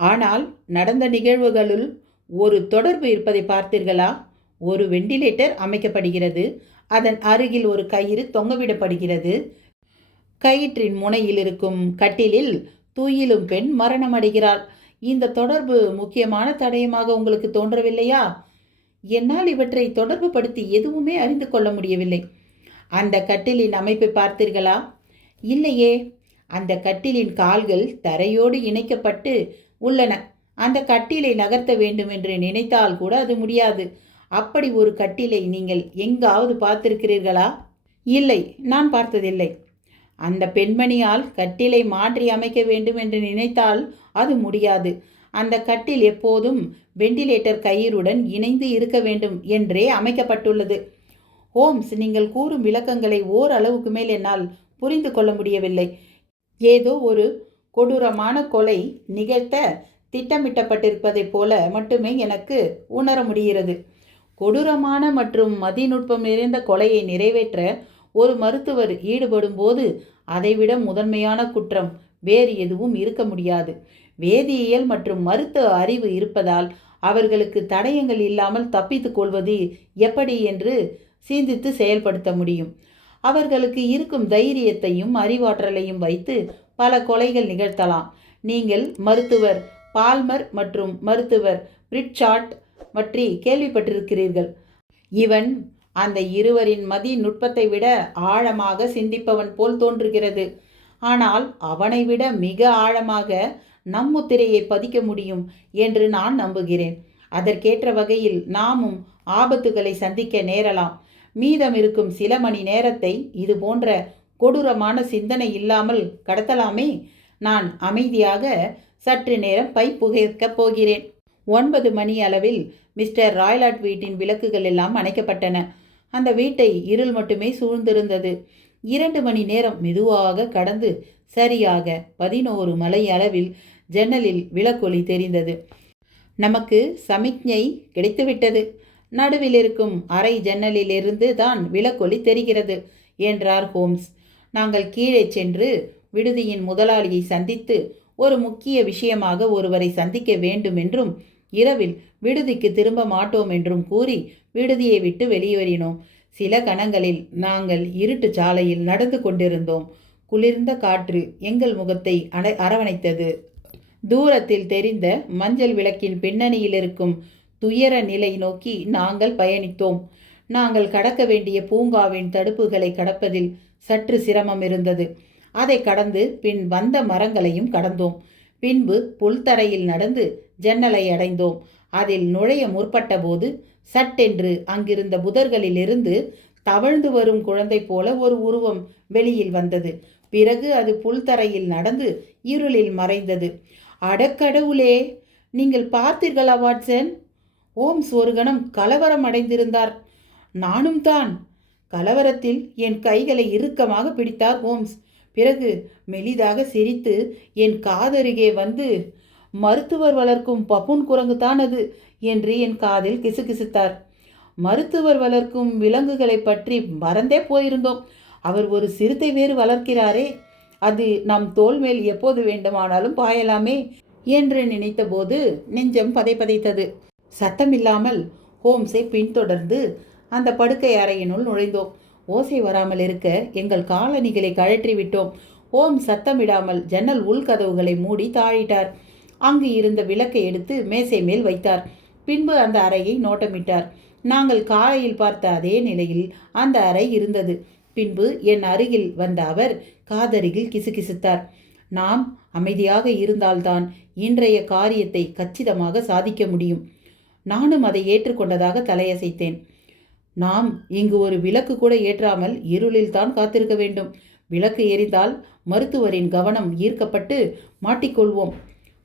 ஆனால் நடந்த நிகழ்வுகளுள் ஒரு தொடர்பு இருப்பதை பார்த்தீர்களா? ஒரு வெண்டிலேட்டர் அமைக்கப்படுகிறது. அதன் அருகில் ஒரு கயிறு தொங்கவிடப்படுகிறது. கயிற்றின் முனையில் இருக்கும் கட்டிலில் துயிலும் பெண் மரணமடைகிறாள். இந்த தொடர்பு முக்கியமான தடயமாக உங்களுக்கு தோன்றவில்லையா? என்னால் இவற்றை தொடர்பு படுத்தி எதுவுமே அறிந்து கொள்ள முடியவில்லை. அந்த கட்டிலின் அமைப்பை பார்த்தீர்களா? இல்லையே. அந்த கட்டிலின் கால்கள் தரையோடு இணைக்கப்பட்டு உள்ளன. அந்த கட்டிலை நகர்த்த வேண்டும் என்று நினைத்தால் கூட அது முடியாது. அப்படி ஒரு கட்டிலை நீங்கள் எங்காவது பார்த்திருக்கிறீர்களா? இல்லை, நான் பார்த்ததில்லை. அந்த பெண்மணியால் கட்டிலை மாற்றி அமைக்க வேண்டும் என்று நினைத்தால் அது முடியாது. அந்த கட்டில் எப்போதும் வெண்டிலேட்டர் கயிறுடன் இணைந்து இருக்க வேண்டும் என்றே அமைக்கப்பட்டுள்ளது. ஹோம்ஸ், நீங்கள் கூறும் விளக்கங்களை ஓரளவுக்கு மேல் என்னால் புரிந்து கொள்ள முடியவில்லை. ஏதோ ஒரு கொடூரமான கொலை நிகழ்த்த திட்டமிட்டப்பட்டிருப்பதைப் போல மட்டுமே எனக்கு உணர முடிகிறது. கொடூரமான மற்றும் மதிநுட்பம் நிறைந்த கொலையை நிறைவேற்ற ஒரு மருத்துவர் ஈடுபடும் போது அதைவிட முதன்மையான குற்றம் வேறு எதுவும் இருக்க முடியாது. வேதியியல் மற்றும் மருத்துவ அறிவு இருப்பதால் அவர்களுக்கு தடயங்கள் இல்லாமல் தப்பித்துக் கொள்வது எப்படி என்று சிந்தித்து செயல்படுத்த முடியும். அவர்களுக்கு இருக்கும் தைரியத்தையும் அறிவாற்றலையும் வைத்து பல கொலைகள் நிகழ்த்தலாம். நீங்கள் மருத்துவர் பால்மர் மற்றும் மருத்துவர் பிரிட்சார்ட் பற்றி கேள்விப்பட்டிருக்கிறீர்கள். இவன் அந்த இருவரின் மதி நுட்பத்தை விட ஆழமாக சிந்திப்பவன் போல் தோன்றுகிறது. ஆனால் அவனை விட மிக ஆழமாக நம் முத்திரையை பதிக்க முடியும் என்று நான் நம்புகிறேன். அதற்கேற்ற வகையில் நாமும் ஆபத்துகளை சந்திக்க நேரலாம். மீதம் இருக்கும் சில மணி நேரத்தை இது போன்ற கொடூரமான சிந்தனை இல்லாமல் கடத்தலாமே. நான் அமைதியாக சற்று நேரம் பை புகைக்கப் போகிறேன். 9 மணி அளவில் மிஸ்டர் ராய்லாட் வீட்டின் விளக்குகள் எல்லாம் அணைக்கப்பட்டன. அந்த வீட்டை இருள் மட்டுமே சூழ்ந்திருந்தது. 2 மணி நேரம் மெதுவாக கடந்து சரியாக 11 மலை அளவில் ஜன்னலில் விளக்கொளி தெரிந்தது. நமக்கு சமிக்ஞை கிடைத்துவிட்டது. நடுவில் இருக்கும் அறை ஜன்னலிலிருந்து தான் விளக்கொளி தெரிகிறது என்றார் ஹோம்ஸ். நாங்கள் கீழே சென்று விடுதியின் முதலாளியை சந்தித்து ஒரு முக்கிய விஷயமாக ஒருவரை சந்திக்க வேண்டும் என்றும் இரவில் விடுதிக்கு திரும்ப மாட்டோம் என்றும் கூறி விடுதியை விட்டு வெளியேறினோம். சில கணங்களில் நாங்கள் இருட்டு சாலையில் நடந்து கொண்டிருந்தோம். குளிர்ந்த காற்று எங்கள் முகத்தை அரவணைத்தது. தூரத்தில் தெரிந்த மஞ்சள் விளக்கின் பின்னணியில் இருக்கும் துயர நிலை நோக்கி நாங்கள் பயணித்தோம். நாங்கள் கடக்க வேண்டிய பூங்காவின் தடுப்புகளை கடப்பதில் சற்று சிரமம் இருந்தது. அதை கடந்து பின் வந்த மரங்களையும் கடந்தோம். பின்பு புல்தரையில் நடந்து ஜன்னலை அடைந்தோம். அதில் நுழைய முற்பட்ட போது சட்டென்று அங்கிருந்த புதர்களிலிருந்து தவழ்ந்து வரும் குழந்தை போல ஒரு உருவம் வெளியில் வந்தது. பிறகு அது புல்தரையில் நடந்து இருளில் மறைந்தது. அடக்கடவுளே, நீங்கள் பார்த்தீர்களா வாட்சன்? ஹோம்ஸ் ஒரு கணம் கலவரம் அடைந்திருந்தார். நானும் தான். கலவரத்தில் என் கைகளை இறுக்கமாக பிடித்தார் ஹோம்ஸ். பிறகு மெலிதாக சிரித்து என் காதருகே வந்து, மருத்துவர் வளர்க்கும் பப்புன் குரங்கு தான் அது என்று என் காதில் கிசுகிசுத்தார். மருத்துவர் வளர்க்கும் விலங்குகளை பற்றி மறந்தே போயிருந்தோம். அவர் ஒரு சிறுத்தை வேறு வளர்க்கிறாரே, அது நம் தோல் மேல் எப்போது வேண்டுமானாலும் பாயலாமே என்று நினைத்தபோது நெஞ்சம் பதைப்பதைத்தது. சத்தமில்லாமல் ஹோம்ஸை பின்தொடர்ந்து அந்த படுக்கை அறையினுள் நுழைந்தோம். ஓசை வராமல் இருக்க எங்கள் காலணிகளை கழற்றி விட்டோம். ஹோம்ஸ் சத்தமிடாமல் ஜன்னல் உள்கதவுகளை மூடி தாழிட்டார். அங்கு இருந்த விளக்கை எடுத்து மேசை மேல் வைத்தார். பின்பு அந்த அறையை நோட்டமிட்டார். நாங்கள் காலையில் பார்த்த அதே நிலையில் அந்த அறை இருந்தது. பின்பு என் அருகில் வந்த அவர் காதருகில் கிசுகிசுத்தார். நாம் அமைதியாக இருந்தால்தான் இன்றைய காரியத்தை கச்சிதமாக சாதிக்க முடியும். நானும் அதை ஏற்றுக்கொண்டதாக தலையசைத்தேன். நாம் இங்கு ஒரு விளக்கு கூட ஏற்றாமல் இருளில் தான் காத்திருக்க வேண்டும். விளக்கு எரிந்தால் மருத்துவரின் கவனம் ஈர்க்கப்பட்டு மாட்டிக்கொள்வோம்.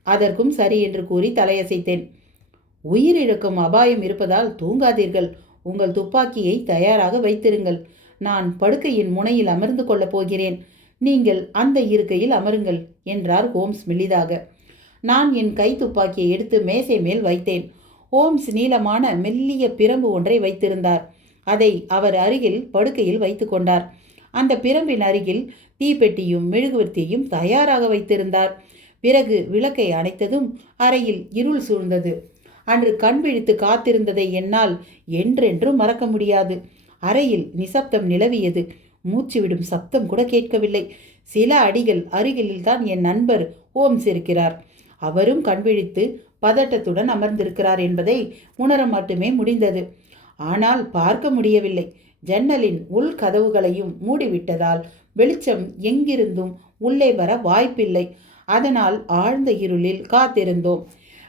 அதற்கும் சரி என்று கூறி தலையசைத்தேன். உயிரிழக்கும் அபாயம் இருப்பதால் தூங்காதீர்கள். உங்கள் துப்பாக்கியை தயாராக வைத்திருங்கள். நான் படுக்கையின் முனையில் அமர்ந்து கொள்ளப் போகிறேன். நீங்கள் அந்த இருக்கையில் அமருங்கள் என்றார் ஹோம்ஸ் மெல்லிதாக. நான் என் கை துப்பாக்கியை எடுத்து மேசை மேல் வைத்தேன். ஹோம்ஸ் நீளமான மெல்லிய பிரம்பு ஒன்றை வைத்திருந்தார். அதை அவர் அருகில் படுக்கையில் வைத்து கொண்டார். அந்த பிரம்பின் அருகில் தீப்பெட்டியும் மெழுகுவர்த்தியையும் தயாராக வைத்திருந்தார். பிறகு விளக்கை அணைத்ததும் அறையில் இருள் சூழ்ந்தது. அன்று கண் விழித்து காத்திருந்ததை என்னால் என்றென்றும் மறக்க முடியாது. அறையில் நிசப்தம் நிலவியது. மூச்சு விடும் சப்தம் கூட கேட்கவில்லை. சில அடிகள் அருகில்தான் என் நண்பர் ஹோம்ஸ் இருக்கிறார். அவரும் கண்விழித்து பதட்டத்துடன் அமர்ந்திருக்கிறார் என்பதை உணர மட்டுமே முடிந்தது. ஆனால் பார்க்க முடியவில்லை. ஜன்னலின் உள் கதவுகளையும் மூடிவிட்டதால் வெளிச்சம் எங்கிருந்தும் உள்ளே வர வாய்ப்பில்லை. அதனால் ஆழ்ந்த இருளில் காத்திருந்தோம்.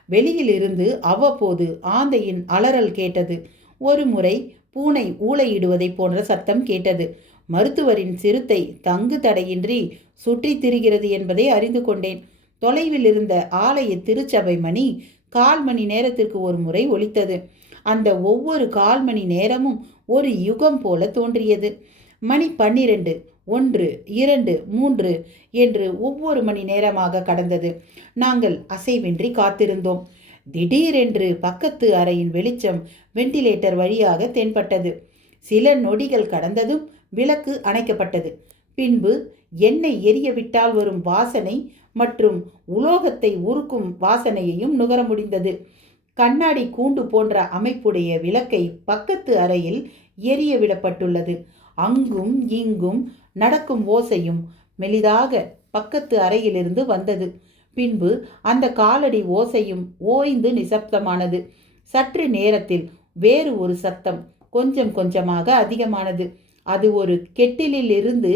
வெளியில் இருந்து அவ்வப்போது ஆந்தையின் அலறல் கேட்டது. ஒரு முறை பூனை ஊளையிடுவதை போன்ற சத்தம் கேட்டது. மருத்துவரின் சிறுத்தை தங்கு தடையின்றி சுற்றி திரிகிறது என்பதை அறிந்து கொண்டேன். தொலைவில் இருந்த ஆலய திருச்சபை மணி 1/4 மணி நேரத்திற்கு ஒரு முறை ஒலித்தது. அந்த ஒவ்வொரு 1/4 மணி நேரமும் ஒரு யுகம் போல தோன்றியது. மணி 12, 1, 2, 3 என்று ஒவ்வொரு மணி நேரமாக கடந்தது. நாங்கள் அசைவின்றி காத்திருந்தோம். திடீரென்று பக்கத்து அறையின் வெளிச்சம் வெண்டிலேட்டர் வழியாக தென்பட்டது. சில நொடிகள் கடந்ததும் விளக்கு அணைக்கப்பட்டது. பின்பு எண்ணெய் எரிய விட்டால் வரும் வாசனை மற்றும் உலோகத்தை உருக்கும் வாசனையையும் நுகர முடிந்தது. கண்ணாடி கூண்டு போன்ற அமைப்புடைய விளக்கை பக்கத்து அறையில் எரிய விடப்பட்டுள்ளது. அங்கும் இங்கும் நடக்கும் ஓசையும் மெலிதாக பக்கத்து அறையிலிருந்து வந்தது. பின்பு அந்த காலடி ஓசையும் ஓய்ந்து நிசப்தமானது. சற்று நேரத்தில் வேறு ஒரு சத்தம் கொஞ்சம் கொஞ்சமாக அதிகமானது. அது ஒரு கெட்டிலில் இருந்து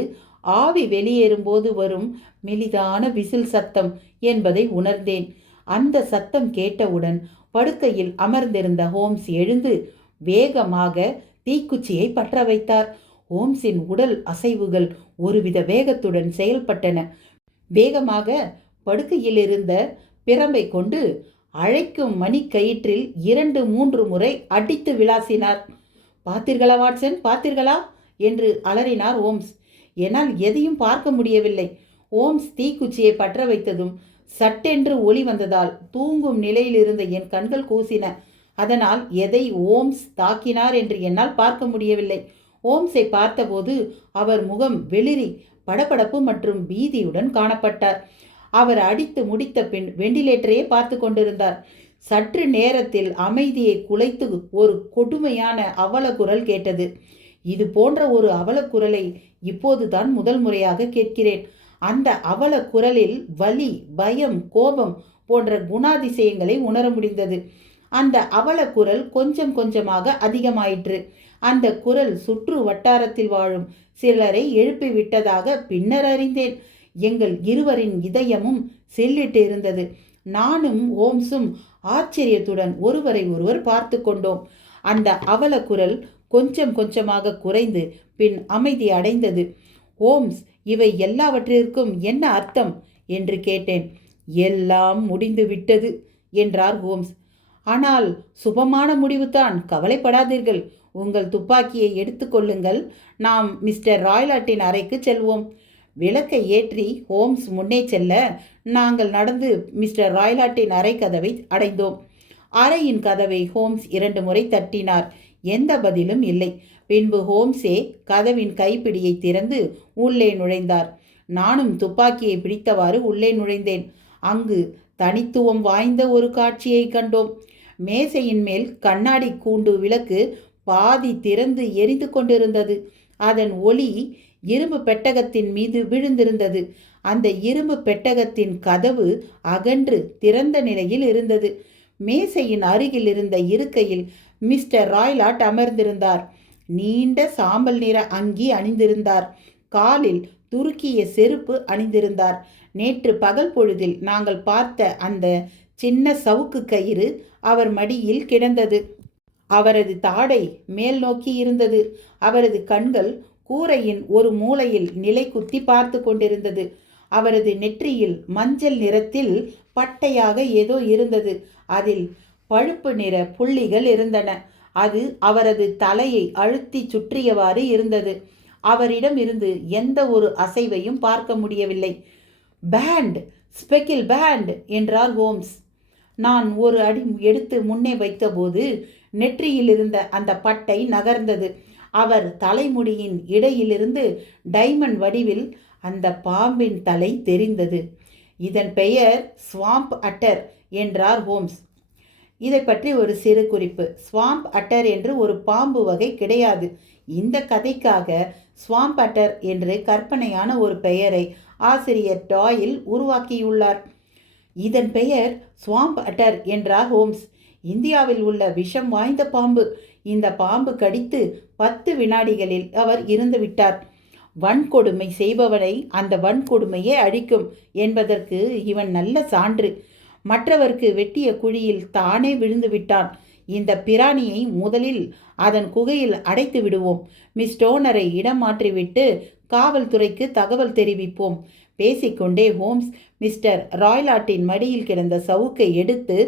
ஆவி வெளியேறும்போது வரும் மெலிதான விசில் சத்தம் என்பதை உணர்ந்தேன். அந்த சத்தம் கேட்டவுடன் படுக்கையில் அமர்ந்திருந்த ஹோம்ஸ் எழுந்து வேகமாக தீக்குச்சியை பற்ற வைத்தார். ஹோம்ஸின் உடல் அசைவுகள் ஒருவித வேகத்துடன் செயல்பட்டன. வேகமாக படுக்கையில் இருந்த பிரம்பை கொண்டு அழைக்கும் மணிக்கயிற்றில் 2-3 முறை அடித்து விளாசினார். பார்த்தீர்களா வாட்சன், பார்த்தீர்களா என்று அலறினார் ஹோம்ஸ். என்னால் எதையும் பார்க்க முடியவில்லை. ஹோம்ஸ் தீக்குச்சியை பற்ற வைத்ததும் சட்டென்று ஒளி வந்ததால் தூங்கும் நிலையில் இருந்த என் கண்கள் கூசின. அதனால் எதை ஹோம்ஸ் தாக்கினார் என்று என்னால் பார்க்க முடியவில்லை. ஹோம்ஸை பார்த்தபோது அவர் முகம் வெளிரி படபடப்பு மற்றும் பீதியுடன் காணப்பட்டார். அவர் அடித்து முடித்த பின் வெண்டிலேட்டரையே பார்த்து கொண்டிருந்தார். சற்று நேரத்தில் அமைதியை குலைத்து ஒரு கொடுமையான அவலக்குரல் கேட்டது. இது போன்ற ஒரு அவலக்குரலை இப்போதுதான் முதல் முறையாக கேட்கிறேன். அந்த அவலக்குரலில் வலி, பயம், கோபம் போன்ற குணாதிசயங்களை உணர முடிந்தது. அந்த அவலக்குரல் கொஞ்சம் கொஞ்சமாக அதிகமாயிற்று. அந்த குரல் சுற்று வட்டாரத்தில் வாழும் சிலரை எழுப்பி விட்டதாக பின்னர் அறிந்தேன். எங்கள் இருவரின் இதயமும் செல்லிட்டு இருந்தது. நானும் ஹோம்ஸும் ஆச்சரியத்துடன் ஒருவரை ஒருவர் பார்த்து கொண்டோம். அந்த அவலக்குரல் கொஞ்சம் கொஞ்சமாக குறைந்து பின் அமைதி அடைந்தது. ஹோம்ஸ், இவை எல்லாவற்றிற்கும் என்ன அர்த்தம் என்று கேட்டேன். எல்லாம் முடிந்து விட்டது என்றார் ஹோம்ஸ். ஆனால் சுபமான முடிவுதான், கவலைப்படாதீர்கள். உங்கள் துப்பாக்கியை எடுத்துக்கொள்ளுங்கள். நாம் மிஸ்டர் ராய்லாட்டின் அறைக்கு செல்வோம். விளக்கை ஏற்றி ஹோம்ஸ் முன்னே செல்ல நாங்கள் நடந்து மிஸ்டர் ராய்லாட்டின் அறை கதவை அடைந்தோம். அறையின் கதவை ஹோம்ஸ் 2 முறை தட்டினார். எந்த பதிலும் இல்லை. பின்பு ஹோம்ஸே கதவின் கைப்பிடியை திறந்து உள்ளே நுழைந்தார். நானும் துப்பாக்கியை பிடித்தவாறு உள்ளே நுழைந்தேன். அங்கு தனித்துவம் வாய்ந்த ஒரு காட்சியை கண்டோம். மேசையின் மேல் கண்ணாடி கூண்டு விளக்கு பாதி திறந்து எரிந்து கொண்டிருந்தது. அதன் ஒளி இரும்பு பெட்டகத்தின் மீது விழுந்திருந்தது. அந்த இரும்பு பெட்டகத்தின் கதவு அகன்று திறந்த நிலையில் இருந்தது. மேசையின் அருகில் இருந்த இருக்கையில் மிஸ்டர் ராய்லாட் அமர்ந்திருந்தார். நீண்ட சாம்பல் நிற அங்கி அணிந்திருந்தார். காலில் துருக்கிய செருப்பு அணிந்திருந்தார். நேற்று பகல் பொழுதில் நாங்கள் பார்த்த அந்த சின்ன சவுக்கு கயிறு அவர் மடியில் கிடந்தது. அவரது தாடை மேல் நோக்கி இருந்தது. அவரது கண்கள் கூரையின் ஒரு மூலையில் நிலை குத்தி பார்த்து கொண்டிருந்தது. அவரது நெற்றியில் மஞ்சள் நிறத்தில் பட்டையாக ஏதோ இருந்தது. அதில் பழுப்பு நிற புள்ளிகள் இருந்தன. அது அவரது தலையை அழுத்தி சுற்றியவாறு இருந்தது. அவரிடம் இருந்து எந்த ஒரு அசைவையும் பார்க்க முடியவில்லை. பேண்ட், ஸ்பெக்கில் பேண்ட் என்றார் ஹோம்ஸ். நான் ஒரு அடி எடுத்து முன்னே வைத்தபோது நெற்றியில் இருந்த அந்த பட்டை நகர்ந்தது. அவர் தலைமுடியின் இடையிலிருந்து டைமண்ட் வடிவில் அந்த பாம்பின் தலை தெரிந்தது. இதன் பெயர் ஸ்வாம்ப் அட்டர் என்றார் ஹோம்ஸ். இதை பற்றி ஒரு சிறு குறிப்பு. ஸ்வாம்ப் அட்டர் என்று ஒரு பாம்பு வகை கிடையாது. இந்த கதைக்காக ஸ்வாம்ப் அட்டர் என்று கற்பனையான ஒரு பெயரை ஆசிரியர் டாயில் உருவாக்கியுள்ளார். இதன் பெயர் ஸ்வாம்ப் அட்டர் என்றார் ஹோம்ஸ். இந்தியாவில் உள்ள விஷம் வாய்ந்த பாம்பு. இந்த பாம்பு கடித்து 10 வினாடிகளில் அவர் இறந்துவிட்டார். வன்கொடுமை செய்பவனை அந்த வன்கொடுமையே அழிக்கும் என்பதற்கு இவன் நல்ல சான்று. மற்றவருக்கு வெட்டிய குழியில் தானே விழுந்து விட்டான். இந்த பிராணியை முதலில் அதன் குகையில் அடைத்து விடுவோம். மிஸ் டோனரை இடம் மாற்றிவிட்டு காவல்துறைக்கு தகவல் தெரிவிப்போம். பேசிக்கொண்டே ஹோம்ஸ் மிஸ்டர் ராய்லாட்டின் மடியில் கிடந்த சவுக்கை எடுத்து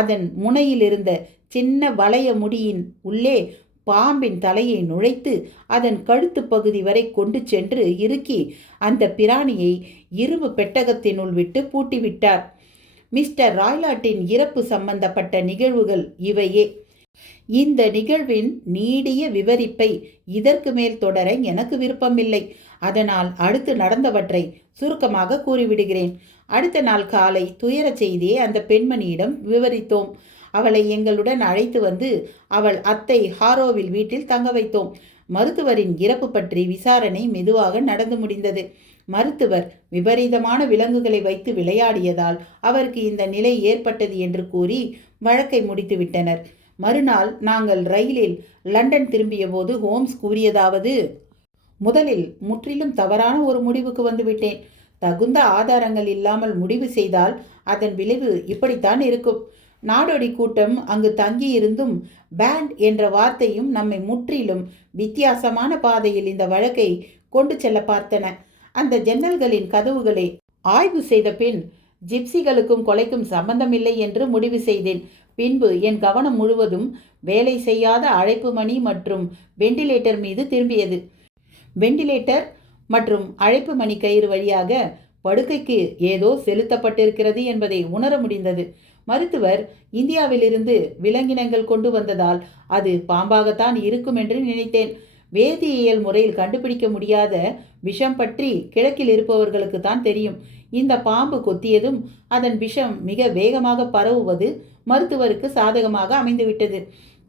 அதன் முனையில் இருந்த சின்ன வளைய முடியின் உள்ளே பாம்பின் தலையை நுழைத்து அதன் கழுத்து பகுதி வரை கொண்டு சென்று இறுக்கி அந்த பிராணியை இரும்பு பெட்டகத்தினுள் விட்டு பூட்டிவிட்டார். மிஸ்டர் ராய்லாட்டின் இறப்பு சம்பந்தப்பட்ட நிகழ்வுகள் இவையே. இந்த நிகழ்வின் நீடிய விவரிப்பை இதற்கு மேல் தொடர எனக்கு விருப்பமில்லை. அதனால் அடுத்து நடந்தவற்றை சுருக்கமாக கூறிவிடுகிறேன். அடுத்த நாள் காலை துயரச் செய்தியை அந்த பெண்மணியிடம் விவரித்தோம். அவளை எங்களுடன் அழைத்து வந்து அவள் அத்தை ஹாரோவில் வீட்டில் தங்க வைத்தோம். மருத்துவரின் இறப்பு பற்றி விசாரணை மெதுவாக நடந்து முடிந்தது. மருத்துவர் விபரீதமான விலங்குகளை வைத்து விளையாடியதால் அவருக்கு இந்த நிலை ஏற்பட்டது என்று கூறி வழக்கை முடித்துவிட்டனர். மறுநாள் நாங்கள் ரயிலில் லண்டன் திரும்பிய போது ஹோம்ஸ் கூறியதாவது: முதலில் முற்றிலும் தவறான ஒரு முடிவுக்கு வந்துவிட்டேன். தகுந்த ஆதாரங்கள் இல்லாமல் முடிவு செய்தால் அதன் விளைவு இப்படித்தான் இருக்கும். நாடோடி கூட்டம் அங்கு தங்கியிருந்தும் பேண்ட் என்ற வார்த்தையும் நம்மை முற்றிலும் வித்தியாசமான பாதையில் இந்த வழக்கை கொண்டு செல்ல பார்த்தன. அந்த ஜன்னல்களின் கதவுகளை ஆய்வு செய்த பின் ஜிப்சிகளுக்கும் கொலைக்கும் சம்பந்தமில்லை என்று முடிவு செய்தேன். பின்பு என் கவனம் முழுவதும் வேலை செய்யாத அழைப்பு மணி மற்றும் வெண்டிலேட்டர் மீது திரும்பியது. வெண்டிலேட்டர் மற்றும் அழைப்பு மணி கயிறு வழியாக படுக்கைக்கு ஏதோ செலுத்தப்பட்டிருக்கிறது என்பதை உணர முடிந்தது. மருத்துவர் இந்தியாவிலிருந்து விலங்கினங்கள் கொண்டு வந்ததால் அது பாம்பாகத்தான் இருக்கும் என்று நினைத்தேன். வேதியியல் முறையில் கண்டுபிடிக்க முடியாத விஷம் பற்றி கிழக்கில் இருப்பவர்களுக்கு தான் தெரியும். இந்த பாம்பு கொத்தியதும் அதன் விஷம் மிக வேகமாக பரவுவது மருத்துவருக்கு சாதகமாக அமைந்துவிட்டது.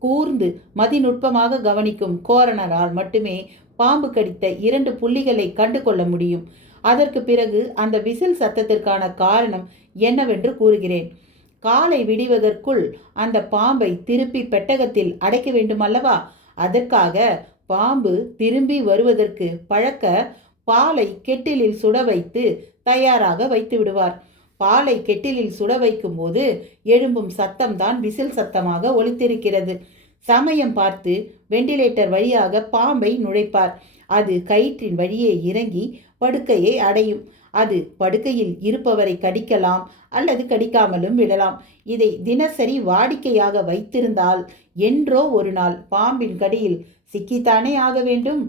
கூர்ந்து மதிநுட்பமாக கவனிக்கும் கோரணரால் மட்டுமே பாம்பு கடித்த 2 புள்ளிகளை கண்டு கொள்ள முடியும். அதற்கு பிறகு அந்த விசில் சத்தத்திற்கான காரணம் என்னவென்று கூறுகிறேன். காலை விடிவதற்குள் அந்த பாம்பை திருப்பி பெட்டகத்தில் அடைக்க வேண்டுமல்லவா? அதற்காக பாம்பு திரும்பி வருவதற்கு பழக்க பாலை கெட்டிலில் சுட வைத்து தயாராக வைத்து விடுவார். பாலை கெட்டிலில் சுட வைக்கும் போது எழும்பும் சத்தம்தான் விசில் சத்தமாக ஒலித்திருக்கிறது. சமயம் பார்த்து வெண்டிலேட்டர் வழியாக பாம்பை நுழைப்பார். அது கயிற்றின் வழியே இறங்கி படுக்கையை அடையும். அது படுக்கையில் இருப்பவரை கடிக்கலாம் அல்லது கடிக்காமலும் விடலாம். இதை தினசரி வாடிக்கையாக வைத்திருந்தால் என்றோ ஒரு நாள் பாம்பின் கடியில் சிக்கித்தானே ஆக வேண்டும்.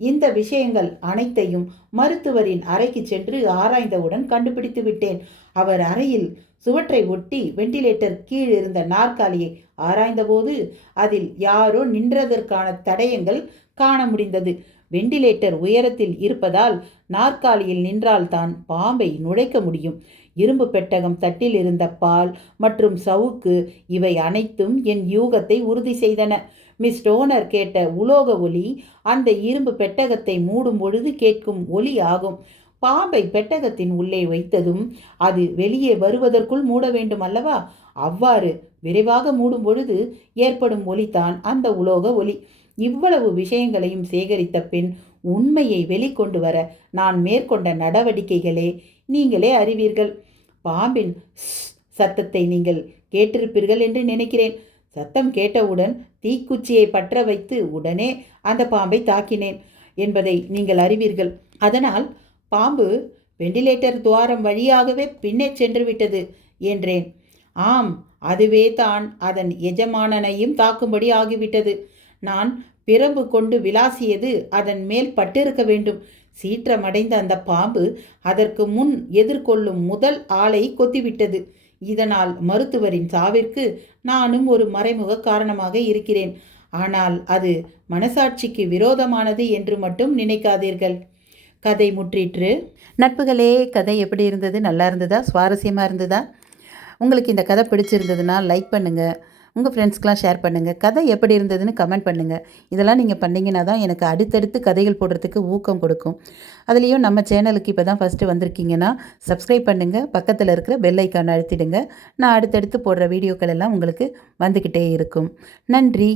இந்த விஷயங்கள் அனைத்தையும் மருத்துவரின் அறைக்கு சென்று ஆராய்ந்தவுடன் கண்டுபிடித்து விட்டேன். அவர் அறையில் சுவற்றை ஒட்டி வெண்டிலேட்டர் கீழ் இருந்த நாற்காலியை ஆராய்ந்தபோது அதில் யாரோ நின்றதற்கான தடயங்கள் காண முடிந்தது. வெண்டிலேட்டர் உயரத்தில் இருப்பதால் நாற்காலியில் நின்றால்தான் பாம்பை நுழைக்க முடியும். இரும்பு பெட்டகம், தட்டில் இருந்த பால் மற்றும் சவுக்கு இவை அனைத்தும் என் யூகத்தை உறுதி செய்தன. மிஸ் டோனர் கேட்ட உலோக ஒலி அந்த இரும்பு பெட்டகத்தை மூடும் பொழுது கேட்கும் ஒலி ஆகும். பாம்பை பெட்டகத்தின் உள்ளே வைத்ததும் அது வெளியே வருவதற்குள் மூட வேண்டும் அல்லவா? அவ்வாறு விரைவாக மூடும் பொழுது ஏற்படும் ஒலிதான் அந்த உலோக ஒலி. இவ்வளவு விஷயங்களையும் சேகரித்த பின் உண்மையை வெளிக்கொண்டு வர நான் மேற்கொண்ட நடவடிக்கைகளே நீங்களே அறிவீர்கள். பாம்பின் சத்தத்தை நீங்கள் கேட்டிருப்பீர்கள் என்று நினைக்கிறேன். சத்தம் கேட்டவுடன் தீக்குச்சியை பற்ற வைத்து உடனே அந்த பாம்பை தாக்கினேன் என்பதை நீங்கள் அறிவீர்கள். அதனால் பாம்பு வெண்டிலேட்டர் துவாரம் வழியாகவே பின்னே சென்று விட்டது என்றேன். ஆம், அதுவே தான் அதன் எஜமானனையும் தாக்கும்படி ஆகிவிட்டது. நான் பிரம்பு கொண்டு விளாசியது அதன் மேல் பட்டிருக்க வேண்டும். சீற்றமடைந்த அந்த பாம்பு அதற்கு முன் எதிர்கொள்ளும் முதல் ஆளை கொத்திவிட்டது. இதனால் மருத்துவரின் சாவிற்கு நானும் ஒரு மறைமுக காரணமாக இருக்கிறேன். ஆனால் அது மனசாட்சிக்கு விரோதமானது என்று மட்டும் நினைக்காதீர்கள். கதை முற்றிற்று. நட்புகளே, கதை எப்படி இருந்தது? நல்லா இருந்ததா? சுவாரஸ்யமாக இருந்ததா? உங்களுக்கு இந்த கதை பிடிச்சிருந்ததுன்னா லைக் பண்ணுங்கள், உங்கள் ஃப்ரெண்ட்ஸ்க்கெலாம் ஷேர் பண்ணுங்கள். கதை எப்படி இருந்ததுன்னு கமெண்ட் பண்ணுங்கள். இதெல்லாம் நீங்கள் பண்ணிங்கன்னா தான் எனக்கு அடுத்தடுத்து கதைகள் போடுறதுக்கு ஊக்கம் கொடுக்கும். அதுலேயும் நம்ம சேனலுக்கு இப்போ தான் ஃபஸ்ட்டு வந்திருக்கீங்கன்னா சப்ஸ்கிரைப் பண்ணுங்கள், பக்கத்தில் இருக்கிற பெல் ஐக்கானை அழுத்திடுங்க. நான் அடுத்தடுத்து போடுற வீடியோக்கள் எல்லாம் உங்களுக்கு வந்துக்கிட்டே இருக்கும். நன்றி.